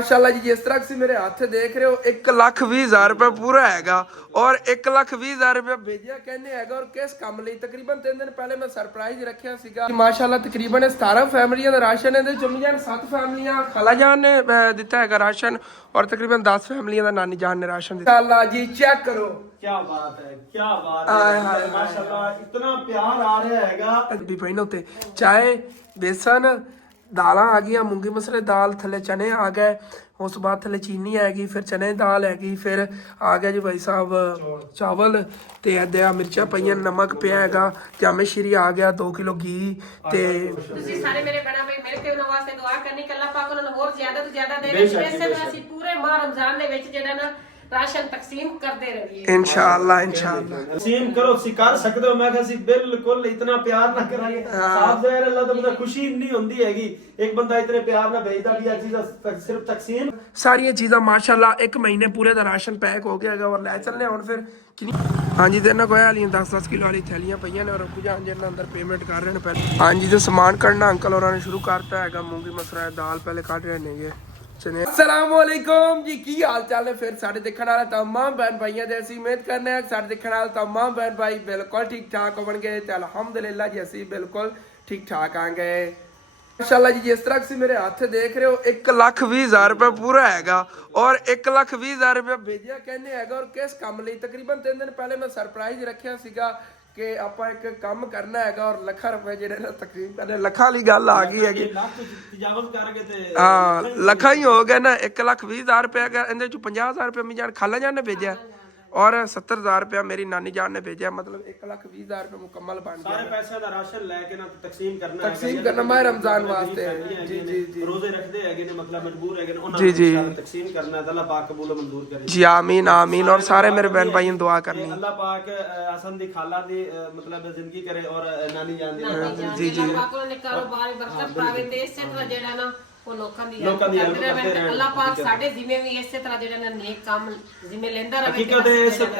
माशाल्लाह जी जिस तरह से मेरे हाथ देख रहे हो 1,20,000 रुपया पूरा हैगा और 1,20,000 रुपया भेजिया कहने हैगा और किस काम ਲਈ तकरीबन 3 दिन पहले मैं सरप्राइज रखिया सीगा माशाल्लाह तकरीबन 17 फैमिलियां ਦਾ ਰਾਸ਼ਨ ਇਹਦੇ ਚੁੰਮ ਜਾਨ 7 ਫੈਮਲੀਆਂ ਖਾਲਾ ਜਾਨ ਨੇ ਦਿੱਤਾ ਹੈਗਾ ਰਾਸ਼ਨ और तकरीबन 10 फैमिलियां ਦਾ ਨਾਨੀ ਜਾਨ ਨੇ ਰਾਸ਼ਨ ਦਿੱਤਾ ਅੱਲਾ ਜੀ ਚੈੱਕ ਕਰੋ क्या बात है क्या बात है माशाल्लाह इतना प्यार आ रहा हैगा ਵੀ ਪਹਿਨੋ ਤੇ ਚਾਹੇ बेसन दाल आ गई मूंगी मसरे दाल थले चने आ गए उस बाद थले चीनी आएगी फिर चने दाल हैगी फिर आ गया जी भाई साहब चावल ते अद्धा मिर्चा पईयां नमक पिया हैगा जामे श्री आ गया 2 किलो घी ते ਤੁਸੀਂ ਸਾਰੇ ਮੇਰੇ ਬੜਾ ਭਾਈ ਮੇਰੇ ਤੇ ਉਹਨਾਂ ਵਾਸਤੇ ਦੁਆ ਕਰਨੀ ਕਿ ਅੱਲਾਹ ਪਾਕ ਉਹਨਾਂ ਨੂੰ ਹੋਰ ਜ਼ਿਆਦਾ ਤੋਂ ਜ਼ਿਆਦਾ ਦੇਵੇ ਵੈਸੇ ਤਾਂ ਅਸੀਂ ਪੂਰੇ ਮਾਹ ਰਮਜ਼ਾਨ ਦੇ ਵਿੱਚ ਜਿਹੜਾ ਨਾ राशन तकसीम करते रहिए इंशाअल्लाह इंशाअल्लाह तकसीम करो सी कर सकते हो मैं कहसी बिल्कुल इतना प्यार ना कराइए साफ ज़ाहिर अल्लाह तो मतलब खुशी नहीं होंदी हैगी एक बंदा इतने प्यार ना भेजदा भी चीज़ सिर्फ तकसीम सारी चीज़ां माशाअल्लाह 1 महीने पूरे दा राशन पैक हो गया है और ले चलने हुन फिर हाँ जी तेरे कोई हाली 10-10 किलो वाली थैलियां पईयां ने और अबू जान जिन्ना अंदर पेमेंट कर रहे हैं पहले हाँ जी तो सामान कढ़ना अंकल और ने शुरू करता है मूंगी मसरा दाल पहले कढ़ रहे ने अस्सलामुअलैकुम जी की हाल चाल है फिर साडे देखण वाले तमाम बहन भाइयों दे ਅਸੀਂ उम्मीद करने हैं साडे देखण वाले तमाम बहन भाई बिल्कुल ठीक ठाक होणगे ते अल्हम्दुलिल्लाह जी ਅਸੀਂ बिल्कुल ठीक ठाक आंगे माशाल्लाह जी जिस तरह से मेरे हाथ देख रहे हो 1,20,000 रुपया पूरा हैगा और 1,20,000 रुपया भेजिया कहने हैगा और किस काम ਲਈ तकरीबन 3 दिन पहले मैं सरप्राइज रखिया सीगा कि ਆਪਾਂ ਇੱਕ ਕੰਮ ਕਰਨਾ ਹੈਗਾ ਔਰ ਲੱਖਾਂ ਰੁਪਏ ਜਿਹੜੇ ਨਾ ਤਕਰੀਬ ਕਰਨੇ ਲੱਖਾਂ ਵਾਲੀ ਗੱਲ ਆ ਗਈ ਹੈਗੀ ਤਜਾਵਜ਼ ਕਰਕੇ ਤੇ ਹਾਂ ਲੱਖਾਂ ਹੀ ਹੋ ਗਿਆ ਨਾ 1,20,000 ਰੁਪਏ ਇਹਦੇ ਚ 50,000 ਰੁਪਏ ਮੈਂ ਜਾਨ ਖਾਲਾ ਜਾਨ ਨੇ ਭੇਜਿਆ और 70,000 रुपया मेरी नानी जान ने भेजा मतलब 1,20,000 रुपए मुकम्मल बन गया सारे पैसे दा राशन लेके ना तकसीम करना माह रमजान वास्ते जी जी जी रोजे रखदे हैगे ने मतलब मजबूर हैगे ने जी जी तकसीम करना है अल्लाह पाक कबूल मंजूर करे जी आमीन आमीन और सारे मेरे बहन भाइयों दुआ करनी अल्लाह पाक हसन दी खाला दी मतलब जिंदगी करे और नानी जान दी जी जी पाक ने कारोबार बरकत पावे ते इस तरह जेड़ा ना ਉਹ ਲੋਕਾਂ ਦੀ ਅੱਲਾਹ ਪਾਕ ਸਾਡੇ ਜ਼ਿੰਮੇ ਵੀ ਇਸੇ ਤਰ੍ਹਾਂ ਜਿਹੜਾ ਨਾ ਨੇਕ ਕੰਮ ਜ਼ਿੰਮੇ ਲੈਂਦਾ ਰਹੇ ਹਕੀਕਤ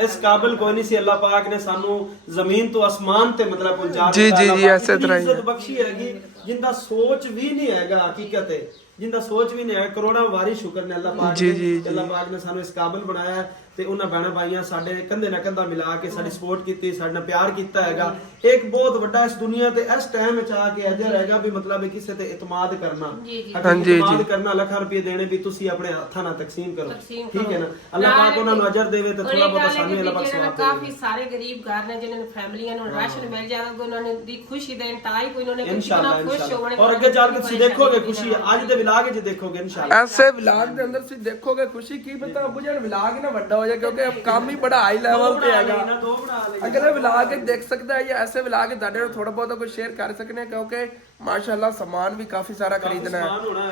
ਇਸ ਕਾਬਿਲ ਕੋਈ ਨਹੀਂ ਸੀ ਅੱਲਾਹ ਪਾਕ ਨੇ ਸਾਨੂੰ ਜ਼ਮੀਨ ਤੋਂ ਅਸਮਾਨ ਤੇ ਮਤਲਬ ਪਹੁੰਚਾ ਦਿੱਤਾ ਜੀ ਜੀ ਇਸੇ ਤਰ੍ਹਾਂ ਹੀ ਇੱਜ਼ਤ ਬਖਸ਼ੀ ਹੈਗੀ ਜਿੰਦਾ ਸੋਚ ਵੀ ਨਹੀਂ ਹੈਗਾ ਹਕੀਕਤ ਹੈ ਜਿੰਦਾ ਸੋਚ ਵੀ ਨਹੀਂ ਹੈ ਕਰੋੜਾਂ ਵਾਰੀ ਸ਼ੁਕਰ ਨੇ ਅੱਲਾਹ ਪਾਕ ਨੇ ਅੱਲਾਹ ਪਾਕ ਨੇ ਸਾਨੂੰ ਇਸ ਕਾਬਿਲ ਬਣਾਇਆ ਤੇ ਉਹਨਾਂ ਭੈਣਾਂ ਭਾਈਆਂ ਸਾਡੇ ਕੰਧੇ ਨਾਲ ਕੰਧਾ ਮਿਲਾ ਕੇ ਸਾਡੀ ਸਪੋਰਟ ਕੀਤੀ ਸਾਡੇ ਨਾਲ ਪਿਆਰ ਕੀਤਾ ਹੈਗਾ ਇੱਕ ਬਹੁਤ ਵੱਡਾ ਇਸ ਦੁਨੀਆ ਤੇ ਇਸ ਟਾਈਮ ਵਿੱਚ ਆ ਕੇ ਅਜਰ ਹੈਗਾ ਵੀ ਮਤਲਬ ਕਿਸੇ ਤੇ ਇਤਮਾਦ ਕਰਨਾ ਇਤਮਾਦ ਕਰਨਾ ਲੱਖਾਂ ਰੁਪਏ ਦੇਣੇ ਵੀ ਤੁਸੀਂ ਆਪਣੇ ਹੱਥਾਂ ਨਾਲ ਤਕਸੀਮ ਕਰੋ ਠੀਕ ਹੈ ਨਾ ਅੱਲਾਹ ਪਾਕ ਉਹਨਾਂ ਨੂੰ ਅਜਰ ਦੇਵੇ ਤੇ ਥੋੜਾ ਬਹੁਤ ਸਾਨੂੰ ਅੱਲਾਹ ਪਾਕ ਸਵਾਬ ਦੇਵੇ ਕਾਫੀ ਸਾਰੇ ਗਰੀਬ ਘਰ ਨੇ ਜਿਨ੍ਹਾਂ ਨੂੰ ਫੈਮਲੀਆਂ ਨੂੰ ਰਾਸ਼ਨ ਮਿਲ ਜਾਏਗਾ ਉਹਨਾਂ ਨੇ ਦੀ ਖੁਸ਼ੀ ਦਾ ਇੰਤਹਾ ਕੋਈ ਉਹਨਾਂ ਨੇ ਕਿੰਨਾ ਖੁਸ਼ ਹੋਣੇ ਔਰ ਅੱਗੇ ਚੱਲ ਕੇ ਤੁਸੀਂ ਦੇਖੋਗੇ ਖੁਸ਼ੀ ਅੱਜ ਦੇ ਵਲੌਗ 'ਚ ਦੇਖੋਗੇ ਇਨਸ਼ਾਅੱਲਾ ऐसे व्लॉग के अंदर तुम देखोगे खुशी की पता अबू जान व्लॉग ना बड़ा हो जाए क्योंकि अब काम ही बड़ा हाई लेवल पे हैगा अगले व्लॉग देख सकता है या ऐसे व्लॉग ਤੁਹਾਡੇ ਨਾਲ ਥੋੜਾ ਬਹੁਤ ਕੁਝ ਸ਼ੇਅਰ ਕਰ ਸਕਨੇ ਕਿਉਂਕਿ ਮਾਸ਼ਾਅੱਲਾ ਸਾਮਾਨ ਵੀ ਕਾਫੀ ਸਾਰਾ ਖਰੀਦਣਾ ਹੈ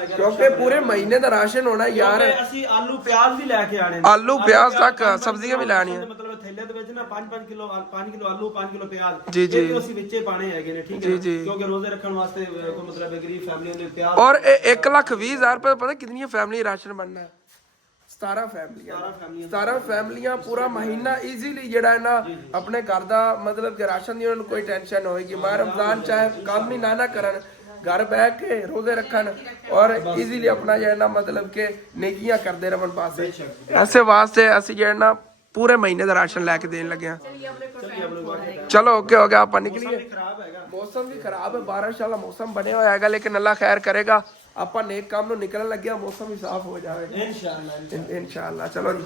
ਕਿਉਂਕਿ ਪੂਰੇ ਮਹੀਨੇ ਦਾ ਰਾਸ਼ਨ ਹੋਣਾ ਯਾਰ ਅਸੀਂ ਆਲੂ ਪਿਆਜ਼ ਵੀ ਲੈ ਕੇ ਆਣੇ ਆਲੂ ਪਿਆਜ਼ ਤੱਕ ਸਬਜ਼ੀਆਂ ਵੀ ਲੈਣੀਆਂ ਮਤਲਬ ਥੈਲੇ ਦੇ ਵਿੱਚ ਨਾ 5 ਕਿਲੋ ਆਲੂ 5 ਕਿਲੋ ਪਿਆਜ਼ ਜੀ ਜੀ ਅਸੀਂ ਵਿੱਚੇ ਪਾਣੇ ਹੈਗੇ ਨੇ ਠੀਕ ਹੈ ਕਿਉਂਕਿ ਰੋਜ਼ੇ ਰੱਖਣ ਵਾਸਤੇ ਕੋਈ ਮਤਲਬ ਗਰੀਬ ਫੈਮਲੀਆਂ ਨੇ ਪਿਆਜ਼ और 1,20,000 रुपए पता कितनी फैमिली राशन बनना है 17 फैमिलियां पूरा महीना इजीली जेड़ा है ना अपने घर दा मतलब कि राशन दी कोई टेंशन होएगी माह रमजान चाहे काम ही ना करन घर बैठ के रोजे रखन और इजीली अपना जो है ना मतलब के नेकियां करते रहन पासे ऐसे वास्ते असि जो है ना पूरे महीने का राशन लेके देने लगे हैं चलो ओके हो गया आप निकलिए मौसम भी खराब है बारिश वाला मौसम बने हुआ है लेकिन अल्लाह खैर करेगा ਆਪਾਂ ਨੇਕ ਕੰਮ ਨੂੰ ਨਿਕਲਣ ਲੱਗਿਆ ਮੌਸਮ ਵੀ ਸਾਫ਼ ਹੋ ਜਾਵੇਗਾ ਇਨਸ਼ਾਅੱਲਾ ਚਲੋ ਜੀ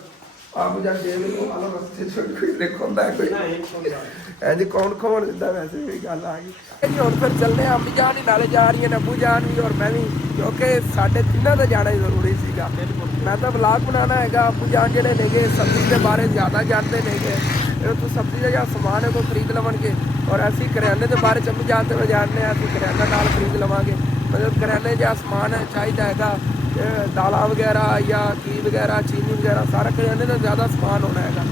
ਆਪ ਜਾ ਦੇ ਲਓ ਆਲੋ ਰਸਤੇ ਚ ਕੋਈ ਦੇਖੋਂਦਾ ਕੋਈ ਐਂਜ ਕੌਣ ਦਿੰਦਾ ਵੈਸੇ ਵੀ ਗੱਲ ਆ ਗਈ ਜੀ ਹੁਣ ਫਿਰ ਚੱਲਦੇ ਆ ਅੰਮੀ ਜਾਨ ਹੀ ਨਾਲੇ ਜਾ ਰਹੀਆਂ ਨੇ ਅਬੂ ਜਾਨ ਵੀ ਔਰ ਮੈਂ ਵੀ ਕਿਉਂਕਿ ਸਾਡੇ ਤਿੰਨਾਂ ਦਾ ਜਾਣਾ ਹੀ ਜ਼ਰੂਰੀ ਸੀਗਾ ਮੈਂ ਤਾਂ ਵਲੌਗ ਬਣਾਉਣਾ ਹੈਗਾ ਅਬੂ ਜਾਨ ਜਿਹੜੇ ਨੇਗੇ ਸਬਜ਼ੀ ਦੇ ਬਾਰੇ ਜ਼ਿਆਦਾ ਜਾਣਦੇ ਨੇਗੇ ਇਹ ਤੋਂ ਸਬਜ਼ੀ ਦਾ ਜਾਂ ਸਮਾਨ ਹੈ ਕੋਈ ਖਰੀਦ ਲਵਣਗੇ ਔਰ ਅਸੀਂ ਕਰਿਆਨੇ ਦੇ ਬਾਰੇ ਚ ਜਾਣ ਤੇ ਜਾਣਦੇ ਆ ਅਸੀਂ ਕਰਿਆਨਾ ਨਾਲ ਖਰੀਦ ਲਵਾਂਗੇ मतलब करियाने जो समान चाहिए हैगा दाल वगैरह या घी वगैरह चीनी वगैरह सारा करियाने का ज़्यादा समान होना है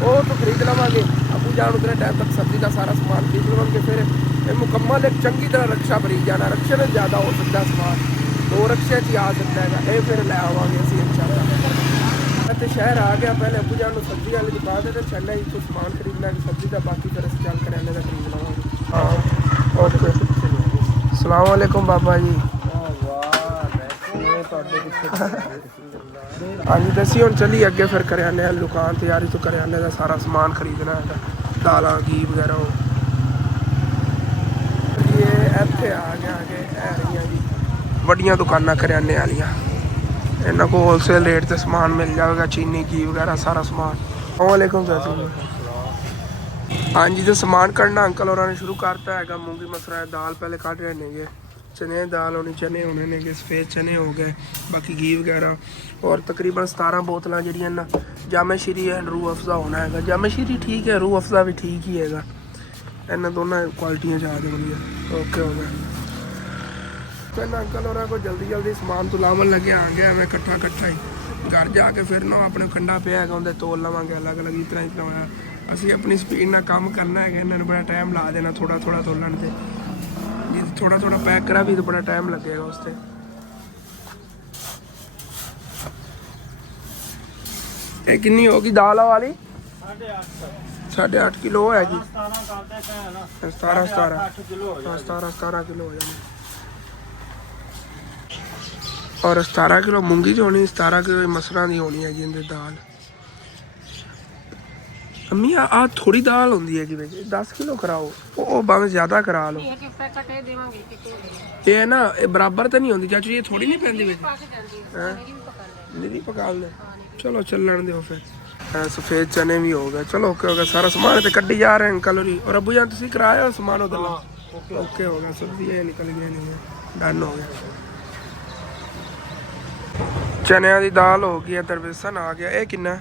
वो तो खरीद लवेंगे अबू जान उतने टाइम तक सब्जी का सारा समान खरीद लवेंगे फिर मुकम्मल एक चंगी तरह रक्षा भरी जाना रक्षे में ज़्यादा हो सकता समान 2 रक्षे च आ सकता है ये फिर लै आवांगे असीं इंशाअल्लाह तो शहर आ गया पहले अबू जान सब्जी वाली दुकान से छड़ना ही कुछ समान खरीदना है सब्जी का बाकी फिर असीं चल करियाने का खरीद लवेंगे हाँ ओके अस्सलाम वालेकुम बाबा जी ਹਾਂਜੀ ਤੇ ਅਸੀਂ ਹੁਣ ਚੱਲੀ ਅੱਗੇ ਫਿਰ ਕਰਿਆਨੇ ਵਾਲੀ ਦੁਕਾਨ ਤੇ ਯਾਰੀ ਤੋਂ ਕਰਿਆਨੇ ਦਾ ਸਾਰਾ ਸਮਾਨ ਖਰੀਦਣਾ ਹੈਗਾ, ਦਾਲਾਂ ਘੀ ਵਗੈਰਾ ਉਹ ਇਹ ਇੱਥੇ ਆ ਗਿਆ ਕਿ ਇਹ ਰਹੀਆਂ ਜੀ ਵੱਡੀਆਂ ਦੁਕਾਨਾਂ ਕਰਿਆਨੇ ਵਾਲੀਆਂ। ਇਹਨਾਂ ਕੋਲ ਹੋਲਸੇਲ ਰੇਟ ਤੇ ਸਮਾਨ ਮਿਲ ਜਾਵੇਗਾ, ਚੀਨੀ ਘੀ ਵਗੈਰਾ ਸਾਰਾ ਸਮਾਨ। ਵਾਲੇਕੁਮ ਸਲਾਮ। ਹਾਂਜੀ ਤੇ ਸਮਾਨ ਕੱਢਣਾ ਅੰਕਲ ਹੋਰਾਂ ਨੇ ਸ਼ੁਰੂ ਕਰਤਾ ਹੈਗਾ। ਮੂੰਗੀ ਮਸਰਾ ਦਾਲ ਪਹਿਲੇ ਕੱਢ ਰਹੇ ਨੇਗੇ, ਚਨੇ ਦੀ ਦਾਲ ਹੋਣੀ, ਚਨੇ ਹੋਣੇ ਨੇਗੇ, ਸਫੇਦ ਚਨੇ ਹੋ ਗਏ, ਬਾਕੀ ਘੀ ਵਗੈਰਾ। ਔਰ ਤਕਰੀਬਨ 17 ਬੋਤਲਾਂ ਜਿਹੜੀਆਂ ਨਾ ਜਾਮੇ ਸ਼ੀਰੀ ਐਂਡ ਰੂਹ ਅਫਜ਼ਾ ਹੋਣਾ ਹੈਗਾ। ਜਾਮੇ ਸ਼ੀਰੀ ਠੀਕ ਹੈ, ਰੂਹ ਅਫਜ਼ਾ ਵੀ ਠੀਕ ਹੀ ਹੈਗਾ। ਇਹਨਾਂ ਦੋਨਾਂ ਕੁਆਲਿਟੀਆਂ ਜਾ ਕੇ ਵਧੀਆ ਓਕੇ ਹੋ ਗਿਆ। ਪਹਿਲਾਂ ਅੰਕਲ ਹੋਰਾਂ ਕੋਲ ਜਲਦੀ ਸਮਾਨ ਤੋਂ ਲਾਵਣ ਲੱਗੇ ਆ ਗਿਆ ਐਵੇਂ ਇਕੱਠਾ ਹੀ। ਘਰ ਜਾ ਕੇ ਫਿਰ ਨਾ ਆਪਣੇ ਕੰਡਾ ਪਿਆ ਹੈਗਾ ਉਹਦੇ ਤੋਲ ਲਵਾਂਗੇ ਅਲੱਗ ਇਸ ਤਰ੍ਹਾਂ ਹੋਇਆ। ਅਸੀਂ ਆਪਣੀ ਸਪੀਡ ਨਾਲ ਕੰਮ ਕਰਨਾ ਹੈਗਾ, ਇਹਨਾਂ ਨੂੰ ਬੜਾ ਟਾਈਮ ਲਾ ਦੇਣਾ ਥੋੜਾ ਤੋਲਣ ਤੇ। ਜੇ ਥੋੜਾ ਪੈਕ ਕਰਾ ਵੀ ਤਾਂ ਬੜਾ ਟਾਈਮ ਲੱਗੇਗਾ ਉਸ ਤੇ। ਇਹ ਕਿੰਨੀ ਹੋਗੀ ਦਾਲ ਵਾਲੀ? 8.5 ਕਿਲੋ ਹੈਗੀ। 17 ਕਿਲੋ ਹੋ ਜਾਣੀ। ਔਰ 17 ਕਿਲੋ ਮੂੰਗੀ ਦੀ ਹੋਣੀ, 17 ਕਿਲੋ ਮਸਰਾਂ ਦੀ ਹੋਣੀ ਹੈਗੀ ਇਹਦੇ ਦਾਲ। ਅੰਮੀ ਆ ਥੋੜੀ ਦਾਲ ਹੁੰਦੀ ਹੈਗੀ ਵਿੱਚ 10 ਕਿਲੋ ਕਰਾਓ, ਉਹ ਭਾਵੇਂ ਜ਼ਿਆਦਾ ਕਰਾ ਲਓ। ਇਹ ਨਾ ਇਹ ਬਰਾਬਰ ਤਾਂ ਨਹੀਂ ਹੁੰਦੀ ਚਾਚੂ ਜੀ, ਇਹ ਥੋੜੀ ਨਹੀਂ ਪੈਂਦੀ ਵਿੱਚ। ਨਹੀਂ ਪਕਾ ਲੈ, ਚਲੋ ਚੱਲਣ ਦਿਓ ਫਿਰ। ਸਫੇਦ ਚਨੇ ਵੀ ਹੋ ਗਏ, ਚਲੋ ਓਕੇ ਹੋ ਗਿਆ ਸਾਰਾ ਸਮਾਨ ਤੇ ਕੱਢੀ ਜਾ ਰਹੇ ਅੰਕਲ ਹੋਰੀ। ਔਰ ਅੱਬੂ ਜਾਨ ਤੁਸੀਂ ਕਰਾਇਆ ਸਮਾਨ ਉਧਰ? ਓਕੇ ਹੋ ਗਿਆ, ਸਬਜ਼ੀ ਇਹ ਨਿਕਲ ਗਈ ਨਹੀਂ, ਡਨ ਹੋ ਗਿਆ। ਚਨਿਆਂ ਦੀ ਦਾਲ ਹੋ ਗਈ, ਇੱਧਰ ਬੇਸਨ ਆ ਗਿਆ। ਇਹ ਕਿੰਨਾ?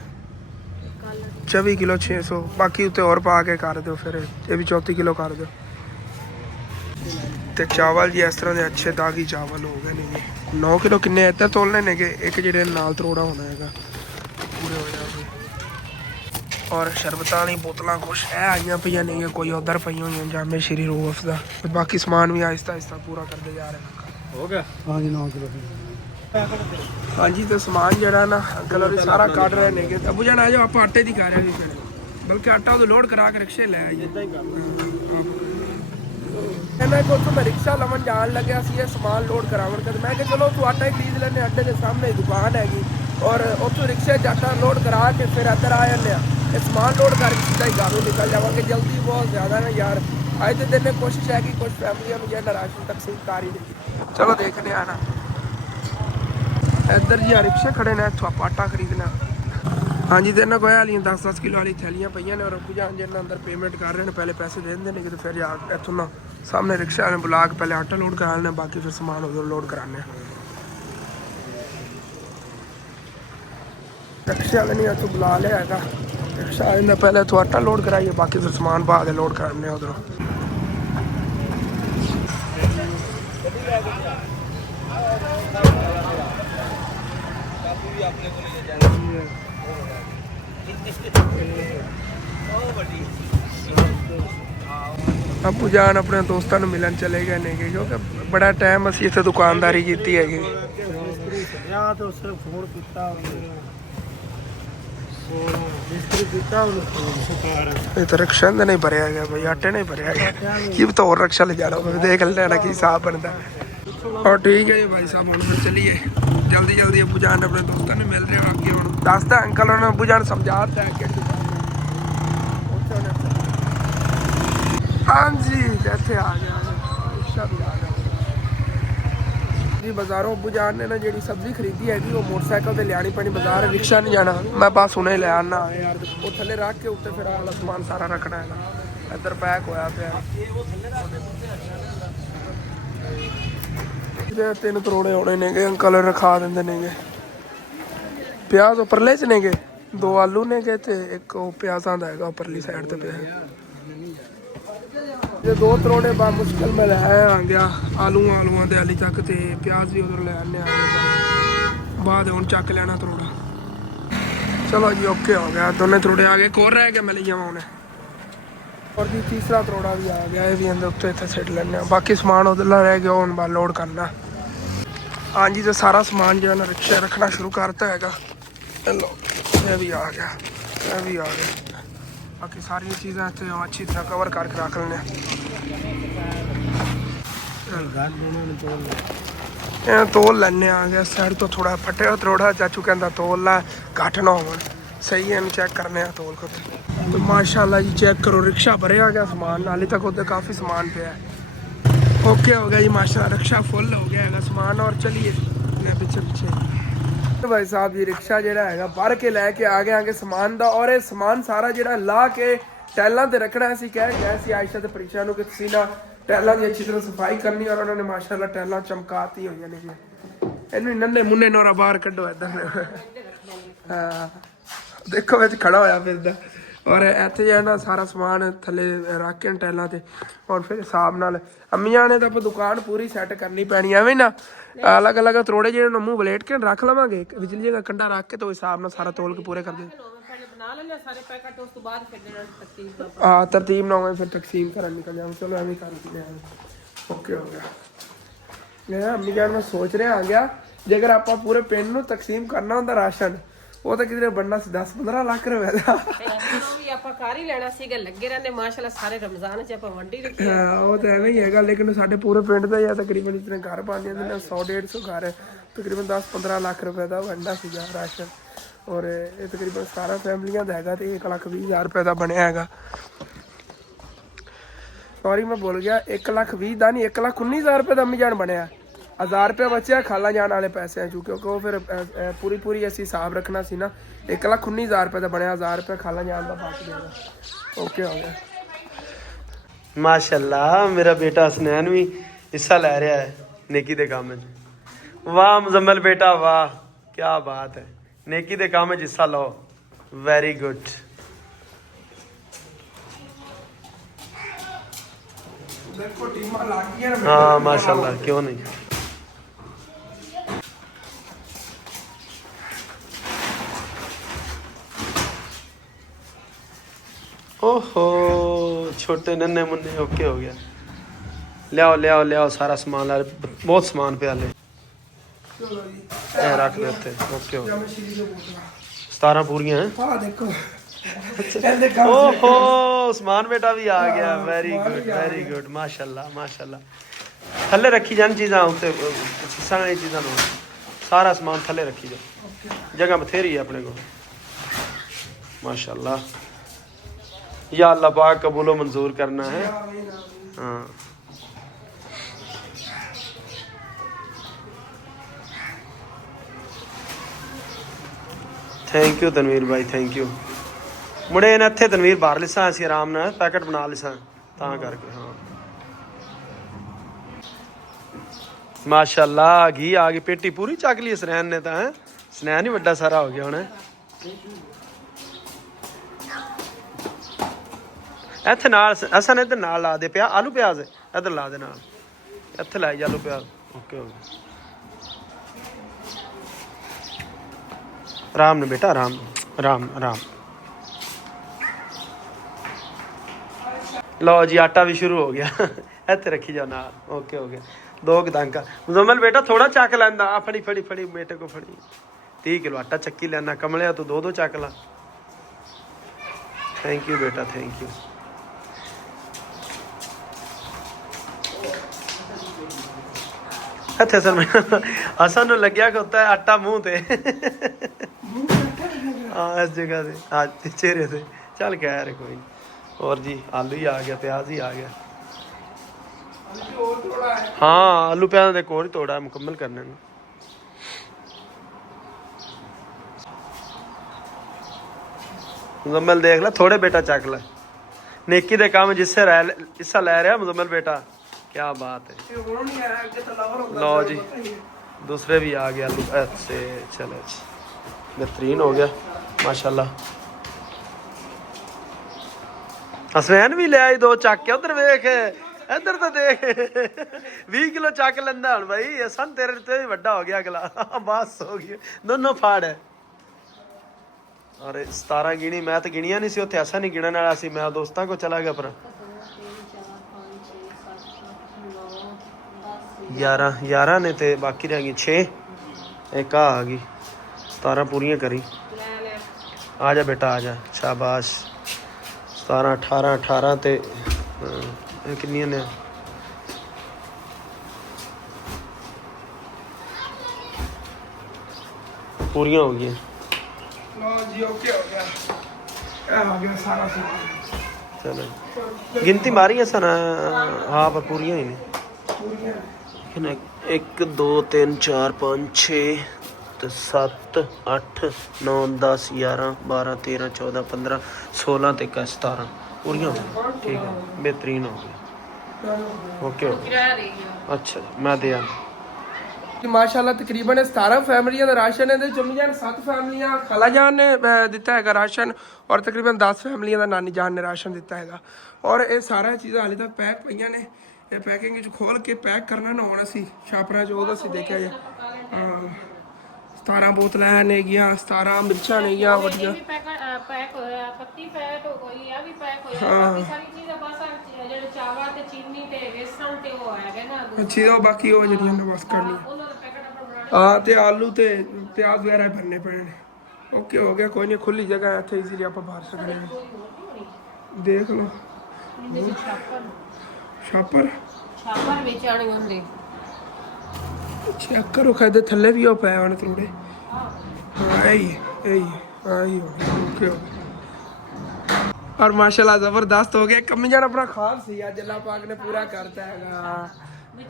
24 ਕਿਲੋ 600। ਬਾਕੀ ਉੱਤੇ ਹੋਰ ਪਾ ਕੇ ਕਰ ਦਿਓ ਫਿਰ, ਇਹ ਵੀ 34 ਕਿਲੋ ਕਰ ਦਿਓ। ਤੇ ਚਾਵਲ ਜੀ ਇਸ ਤਰ੍ਹਾਂ ਦੇ ਅੱਛੇ ਦਾਗੀ ਚਾਵਲ ਹੋ ਗਏ ਨੇ। 9 ਕਿਲੋ ਕਿੰਨੇ ਇੱਧਰ ਤੋਲਨੇ ਨੇਗੇ, ਇੱਕ ਜਿਹੜੇ ਨਾਲ ਤਰੋੜਾ ਹੋਣਾ ਹੈਗਾ ਪੂਰੇ ਹੋ ਜਾਵੇ। ਔਰ ਸ਼ਰਬਤਾਂ ਵਾਲੀ ਬੋਤਲਾਂ ਕੁਛ ਇਹ ਆਈਆਂ ਪਈਆਂ ਨੇਗੀਆਂ, ਕੋਈ ਉੱਧਰ ਪਈਆਂ ਹੋਈਆਂ ਜਾਮੇ ਸ਼੍ਰੀ ਰੂਹ ਅਫਜ਼ਾ। ਬਾਕੀ ਸਮਾਨ ਵੀ ਆਹਿਸਤਾ ਪੂਰਾ ਕਰਦੇ ਜਾ ਰਹੇ ਹੋ ਗਿਆ। ਹਾਂਜੀ 9 ਕਿਲੋ। ਹਾਂਜੀ ਤੇ ਸਮਾਨ ਜਿਹੜਾ ਨਾ ਅੰਕਲ ਹੋਰੀ ਸਾਰਾ ਕੱਢ ਰਹੇ ਨੇਗੇ। ਅੱਬੂ ਜਾਨ ਆ ਜਾਓ, ਆਪਾਂ ਆਟੇ ਦੀ ਕਰ ਰਹੇ ਵੀ ਫਿਰ, ਬਲਕਿ ਆਟਾ ਉਹ ਲੋਡ ਕਰਾ ਕੇ ਰਿਕਸ਼ੇ ਲੈ ਆਈਏ। ਇਹਨਾਂ ਕੋਲ ਤੋਂ ਮੈਂ ਰਿਕਸ਼ਾ ਲਵਣ ਜਾਣ ਲੱਗਿਆ ਸੀ ਇਹ ਸਮਾਨ ਲੋਡ ਕਰਾਉਣ ਕਰ। ਮੈਂ ਕਿਹਾ ਚਲੋ ਤੂੰ ਆਟਾ ਹੀ ਖਰੀਦ ਲੈਂਦੇ, ਅੱਡੇ ਦੇ ਸਾਹਮਣੇ ਦੁਕਾਨ ਹੈਗੀ। ਔਰ ਉੱਥੋਂ ਰਿਕਸ਼ੇ 'ਚ ਆਟਾ ਲੋਡ ਕਰਾ ਕੇ ਫਿਰ ਇੱਧਰ ਆ ਜਾਂਦੇ ਆ। ਇਹ ਸਮਾਨ ਲੋਡ ਕਰਕੇ ਸਿੱਧਾ ਹੀ ਘਰੋਂ ਨਿਕਲ ਜਾਵਾਂਗੇ। ਜਲਦੀ ਬਹੁਤ ਜ਼ਿਆਦਾ ਨਾ ਯਾਰ, ਅੱਜ ਦੇ ਦਿਨ में कोशिश है कि कुछ फैमिलियों में जो राशन तकसीम कर ही दी। चलो देखने आना। इधर जी रिक्शे खड़े ने, इतों आप आटा खरीदना। हाँ जी, दिन को हालियाँ 10-10 किलो वाली थैलियाँ पईयां ने और अब्बू जान जिन्हें अंदर पेमेंट कर रहे हैं, पहले पैसे दे देंगे तो फिर इतों ना सामने रिक्शे वाले बुला के पहले आटा लोड करा लेना, बाकी फिर समान उधर लोड कराने। रिक्शे वाले नहीं इतों बुला लिया है, रिक्शा वाले ने पहले इतों आटा लोड कराइए, बाकी फिर समान बाद लोड कराने उधरों। अब्बू जान अपने दोस्तों को मिलन चले गए ने, क्योंकि बड़ा टाइम असी इत्थे दुकानदारी की है। तो रिक्शा नहीं भरया गया भाई, आटे नहीं भरया गया कि तो और रिक्शा ले जाना, देख लेना कि हिसाब बनता। और ठीक है जी भाई साहब, हम फिर चलिए जल्दी जल्दी। अब्बू जान अपने दोस्तों ने मिल रहे हो अगे हम दसता अंकल उन्होंने अब्बू जान समझाता है। हाँ जी इतने आ गया, रिक्शा भी आ गया जी। बाजारों अब्बू जान ने ना जी सब्जी खरीदी है वो मोटरसाइकिल से लियानी पैनी बाजार, रिक्शा नहीं जाना। मैं बस उन्हें ले आना यार, वो थले रख के उत्ते फिर आला समान सारा रखना है ना। इधर पैक होया पे 3 करोड़े होने ने अंकल रखा देंगे ने। प्याज उपरले च ने 2 आलू ने ते एक प्याजा का है उपरली साइड ते पिया। 2 करोड़े बा मुश्किल में ले आ गया आलूआं दे हाली तक, ते प्याज भी उधर ले आने बाद हुण चक लेना तरोड़ा। चलो जी ओके हो गया, दोनों तरोड़े आ गए। एक और रह गया, मैं ले जावा उन्हें। और जी तीसरा तरोड़ा भी आ गया, ये भी अंदर उत्ते इत्थे सिट लेने। बाकी समान उधर रह गया हुण बाहर लोड करना। हाँ जी, तो सारा समान जो है ना रिक्शे रखना शुरू करता है। लो ये भी आ गया, ये भी आ गया। बाकी सारी चीज़ें इतने अच्छी तरह कवर करके रख लेने। ਇਹ ਤੋਲ ਲੈਣੇ ਆ ਗਿਆ ਸਾਈਡ ਤੋਂ ਥੋੜਾ ਫਟਿਆ ਤਰੋੜਾ ਚਾਚੂ ਕਹਿੰਦਾ ਤੋਲ ਲਾ ਘੱਟ ਨਾ ਹੋਣ ਸਹੀ ਹੈ। ਇਹਨੂੰ ਚੈੱਕ ਕਰਨੇ ਆ ਤੋਲ ਕੇ ਤੇ ਮਾਸ਼ਾਅੱਲਾ ਜੀ ਚੈੱਕ ਕਰੋ ਰਿਕਸ਼ਾ ਭਰਿਆ ਗਿਆ ਸਮਾਨ ਨਾਲੇ ਤੱਕ ਉਹਦੇ ਕਾਫੀ ਸਮਾਨ ਪਿਆ ओके हो गया जी माशाल्लाह रिक्शा फुल हो गया है समान और चलिए पीछे तो भाई साहब जी रिक्शा जो है भर के लैके आ गए आगे समान का और ये समान सारा जो ला के टैलों से रखना असी कह गए सी आयशा ते परीक्षा कि तुसीं ना टैलों की अच्छी तरह सफाई करनी और उन्होंने माशाल्लाह टैलों चमकाती हुई ने इनू नन्हे मुन्ने नोरा बाहर कड्डो इधर हाँ देखो बिच खड़ा होया फिरदा और इत्थे जो है ना सारा समान थले रख के टैलों से और फिर हिसाब नाल अम्मियां ने तो दुकान पूरी सैट करनी पैनी एवें ना अलग अलग त्रोड़े जो मूँह वलेट के रख लवांगे बिजली जगह कंडा रख के तो हिसाब नाल सारा तोल के पूरे कर दे हाँ तरतीब ना फिर तकसीम कर निकल जाए चलो एवं कर ओके हो गया अम्मी जान मैं सोच रहा आ गया जे अगर आप पूरे पिंड नूं तकसीम करना होंदा राशन ਉਹ ਤਾਂ ਕਿਧਰੇ ਬੰਨਾ ਸੀ 10-15 ਲੱਖ ਰੁਪਏ ਦਾ ਵੀ ਆਪਾਂ ਕਰ ਹੀ ਲੈਣਾ ਸੀਗਾ ਲੱਗੇ ਰਹਿੰਦੇ ਮਾਸ਼ਾਅੱਲਾ ਸਾਰੇ ਰਮਜ਼ਾਨ ਚ ਆਪਾਂ ਵੰਡੀ ਰੱਖੀ ਹਾਂ ਉਹ ਤਾਂ ਐਵੇਂ ਹੀ ਹੈਗਾ ਲੇਕਿਨ ਸਾਡੇ ਪੂਰੇ ਪਿੰਡ ਦਾ ਜਾਂ ਤਕਰੀਬਨ ਜਿਤਨੇ ਘਰ ਪਾਉਂਦੇ ਨੇ 100-150 ਘਰ ਤਕਰੀਬਨ 10-15 ਲੱਖ ਰੁਪਏ ਦਾ ਵੰਡਾ ਸੀਗਾ ਰਾਸ਼ਨ ਔਰ ਇਹ ਤਕਰੀਬਨ 17 ਫੈਮਲੀਆਂ ਦਾ ਹੈਗਾ ਤੇ 1,20,000 ਰੁਪਏ ਦਾ ਬਣਿਆ ਹੈਗਾ ਸੌਰੀ ਮੈਂ ਭੁੱਲ ਗਿਆ 1,20,000 ਦਾ ਨਹੀਂ 1,19,000 ਰੁਪਏ ਦਾ ਅਮੀਜਾਨ ਬਣਿਆ 1000 रुपये बचे खाला जाने वाले पैसे हैं क्योंकि वो फिर पूरी असी हिसाब रखना सी ना 1,19,000 रुपये का बनया 1000 रुपये खाला जाने का बाकी जाएगा ओके हो गया माशाल्लाह मेरा बेटा हसनैन भी हिस्सा ले रहा है नेकी दे काम में वाह मुजम्मल बेटा वाह क्या बात है नेकी दे काम में हिस्सा लो वेरी गुड देखो टीमां लाग गई हैं हाँ माशाल्लाह क्यों नहीं ओहो छोटे नन्हे मुन्ने ओके हो गया लियाओ सारा सामान ला बहुत सामान पे ले चलो जी ए रख दे उत्ते ओके हो गया मैं श्री को बोलूंगा 17 पूरियां हैं हां देखो कहंदे काम ओहो उस्मान बेटा भी आ गया वेरी गुड माशाल्लाह थल्ले रखी जान चीज़ां उत्ते सारी चीज़ां नो सारा सामान थल्ले रखी जा जगह बथेरी है अपने को माशाल्लाह या अल्लाह पाक कबूलो मंजूर करना है हाँ थैंक यू तनवीर भाई थैंक यू मुड़े ने इत्थे तनवीर बाहर लिसा असीं आराम नाल पैकेट बना लिसा तां करके हाँ माशाल्लाह घी आ गई पेटी पूरी चक ली सनैन ने तां सनैन ही वड्डा सारा हो गया हुण ਇੱਥੇ ਨਾਲ ਅਸਾਂ ਇੱਧਰ ਨਾਲ ਲਾ ਦੇ ਪਿਆ ਆਲੂ ਪਿਆਜ਼ ਇੱਧਰ ਲਾ ਦੇ ਨਾਲ ਇੱਥੇ ਲਾਈ ਆਲੂ ਪਿਆਜ਼ ਓਕੇ ਹੋ ਗਿਆ ਆਰਾਮ ਨਾਲ ਬੇਟਾ ਆਰਾਮ ਲਓ ਜੀ ਆਟਾ ਵੀ ਸ਼ੁਰੂ ਹੋ ਗਿਆ ਇੱਥੇ ਰੱਖੀ ਜਾ ਨਾਲ ਓਕੇ ਹੋ ਗਿਆ 2 ਗਦਾਂਕਾ ਮੁਜ਼ਮਲ ਬੇਟਾ ਥੋੜਾ ਚੱਕ ਲੈਂਦਾ ਆ ਫੜੀ ਬੇਟੇ ਕੋ ਫੜੀ 30 ਕਿਲੋ ਆਟਾ ਚੱਕੀ ਲੈਣਾ ਕਮਲਿਆ ਤੂੰ 2 ਚੱਕ ਲਾ ਥੈਂਕ ਯੂ ਬੇਟਾ ਥੈਂਕ ਯੂ ਇੱਥੇ ਅਸਨ ਨੂੰ ਲੱਗਿਆ ਕਿ ਹੁੰਦਾ ਆਟਾ ਮੂੰਹ ਤੇ ਹਾਂ ਇਸ ਜਗ੍ਹਾ ਤੇ ਆ ਚਿਹਰੇ ਤੇ ਚੱਲ ਕਹਿ ਕੋਈ और जी आलू ही आ गया प्याज ही आ गया हाँ आलू प्याज एक और ही तोड़ा मुकम्मल करने में मुजम्मल देख ला थोड़े बेटा चक ला नेकी दे काम जिससे हिस्सा लै रहा मुजम्मल बेटा क्या बात है लो जी दूसरे भी आ गया आलू अच्छे चलो बेहतरीन हो गया माशाल्लाह हसनैन भी ले आई 2 ਚੱਕ ਕੇ ਉਧਰ ਵੇਖ ਇੱਧਰ ਤਾਂ ਦੇਖ 20 ਕਿਲੋ ਚੱਕ ਲੈਂਦਾ ਹੁਣ ਭਾਈ ਅਸਨ ਤੇਰੇ ਤੇ ਵੀ ਵੱਡਾ ਹੋ ਗਿਆ ਅਗਲਾ ਬਸ ਹੋ ਗਿਆ ਦੋਨੋਂ ਫਾੜ ਹੈ ਅਰੇ 17 ਗਿਣੀ ਮੈਂ ਤਾਂ ਗਿਣੀਆਂ ਨਹੀਂ ਸੀ ਉੱਥੇ ਐਸਾ ਨਹੀਂ ਗਿਣਨ ਵਾਲਾ ਸੀ ਮੈਂ ਦੋਸਤਾਂ ਕੋ ਚਲਾ ਗਿਆ ਪਰ 11 ਨੇ ਤੇ ਬਾਕੀ ਰਹਿ ਗਈ 6 ਇੱਕ ਆ ਗਈ 17 ਪੂਰੀਆਂ ਕਰੀ ਆ ਜਾ ਬੇਟਾ ਆ ਜਾ ਸ਼ਾਬਾਸ਼ 17 18 ਤੇ ਕਿੰਨੀਆਂ ਨੇ ਪੂਰੀਆਂ ਹੋ ਗਈਆਂ। ਲਓ ਜੀ ਓਕੇ ਹੋ ਗਿਆ, ਇਹ ਆ ਗਿਆ ਸਾਰਾ ਸਮਾਨ। ਚਲੋ ਗਿਣਤੀ ਮਾਰੀ ਹੈ ਸਨ ਹਾਂ ਪਰ ਪੂਰੀਆਂ ਹੀ ਨੇ। ਪੂਰੀਆਂ 1 2 3 4 5 6 ਤੇ 7 8 9 10 11 12 13 14 15 16 ਤੇ 17 ਪੂਰੀਆਂ ਹੋ ਗਈਆਂ। ਠੀਕ ਹੈ ਬਿਹਤਰੀਨ ਹੋ ਗਈ। ਓਕੇ ਹੋ ਗਿਆ। ਅੱਛਾ ਮੈਂ ਦੇ ਆ ਕਿ ਮਾਸ਼ਾਅੱਲਾ ਤਕਰੀਬਨ 17 ਫੈਮਲੀਆਂ ਦਾ ਰਾਸ਼ਨ ਹੈ ਤੇ ਜੰਮੀ ਜਾਨ 7 ਫੈਮਲੀਆਂ ਖਾਲਾ ਜਾਨ ਨੇ ਦਿੱਤਾ ਹੈਗਾ ਰਾਸ਼ਨ, ਔਰ ਤਕਰੀਬਨ 10 ਫੈਮਲੀਆਂ ਦਾ ਨਾਨੀ ਜਾਨ ਨੇ ਰਾਸ਼ਨ ਦਿੱਤਾ ਹੈਗਾ। ਔਰ ਇਹ ਸਾਰਾ ਚੀਜ਼ਾਂ ਹਾਲੇ ਤੱਕ ਪੈਕ ਪਈਆਂ ਨੇ, ਇਹ ਪੈਕਿੰਗ ਵਿੱਚ ਖੋਲ ਕੇ ਪੈਕ ਕਰਨਾ ਨਾ ਹੋਣਾ ਸੀ ਛਾਪਰਾਂ 'ਚ, ਉਹਦਾ ਅਸੀਂ ਦੇਖਿਆ ਜੀ। 17 ਬੋਤਲਾਂ ਨੇਗੀਆਂ, 17 ਮਿਰਚਾਂ ਨੇਗੀਆਂ ਵੱਡੀਆਂ। ਪੈਕ ਹੋਇਆ, ਪੱਤੀ ਪੈਕ ਹੋ ਗਈ, ਆ ਵੀ ਪੈਕ ਹੋਇਆ, ਬਾਕੀ ਸਾਰੀ ਚੀਜ਼ਾਂ ਬਸ ਜਿਹੜੇ ਚਾਵਲ ਤੇ ਚੀਨੀ ਤੇ ਵੇਸਣ ਤੇ ਉਹ ਆਇਆ ਨਾ ਅੱਛੀ ਉਹ ਬਾਕੀ ਉਹ ਜਿਹੜੀਆਂ ਨੇ ਬਸ ਕਰਨੀ। ਉਹਨਾਂ ਦਾ ਪੈਕਟ ਆਪਣਾ ਬਣਾ ਹਾਂ ਤੇ ਆਲੂ ਤੇ ਪਿਆਜ਼ ਵਗੈਰਾ ਭਰਨੇ ਪੈਣੇ ਨੇ। ਓਕੇ ਹੋ ਗਿਆ, ਕੋਈ ਨਹੀਂ, ਖੁੱਲੀ ਜਗ੍ਹਾ ਹੈ ਇੱਥੇ, ਇਜ਼ੀਲੀ ਆਪਾਂ ਬਾਹਰ ਸਕਦੇ ਹਾਂ। ਦੇਖ ਲਓ ਛਾਪਰ ਵਿੱਚ ਆਣੀ ਹੁੰਦੀ। ਚੈੱਕ ਕਰੋ, ਖਾਦੇ ਥੱਲੇ ਵੀ ਉਹ ਪਏ ਹੋਣ ਥੋੜੇ। ਹਾਂ ਇਹੀ ਓਕੇ ਹੋ ਗਿਆ। और माशाल्लाह जबरदस्त हो गया। कमी जान अपना खाब सी आज अल्लाह पाक ने पूरा करता है।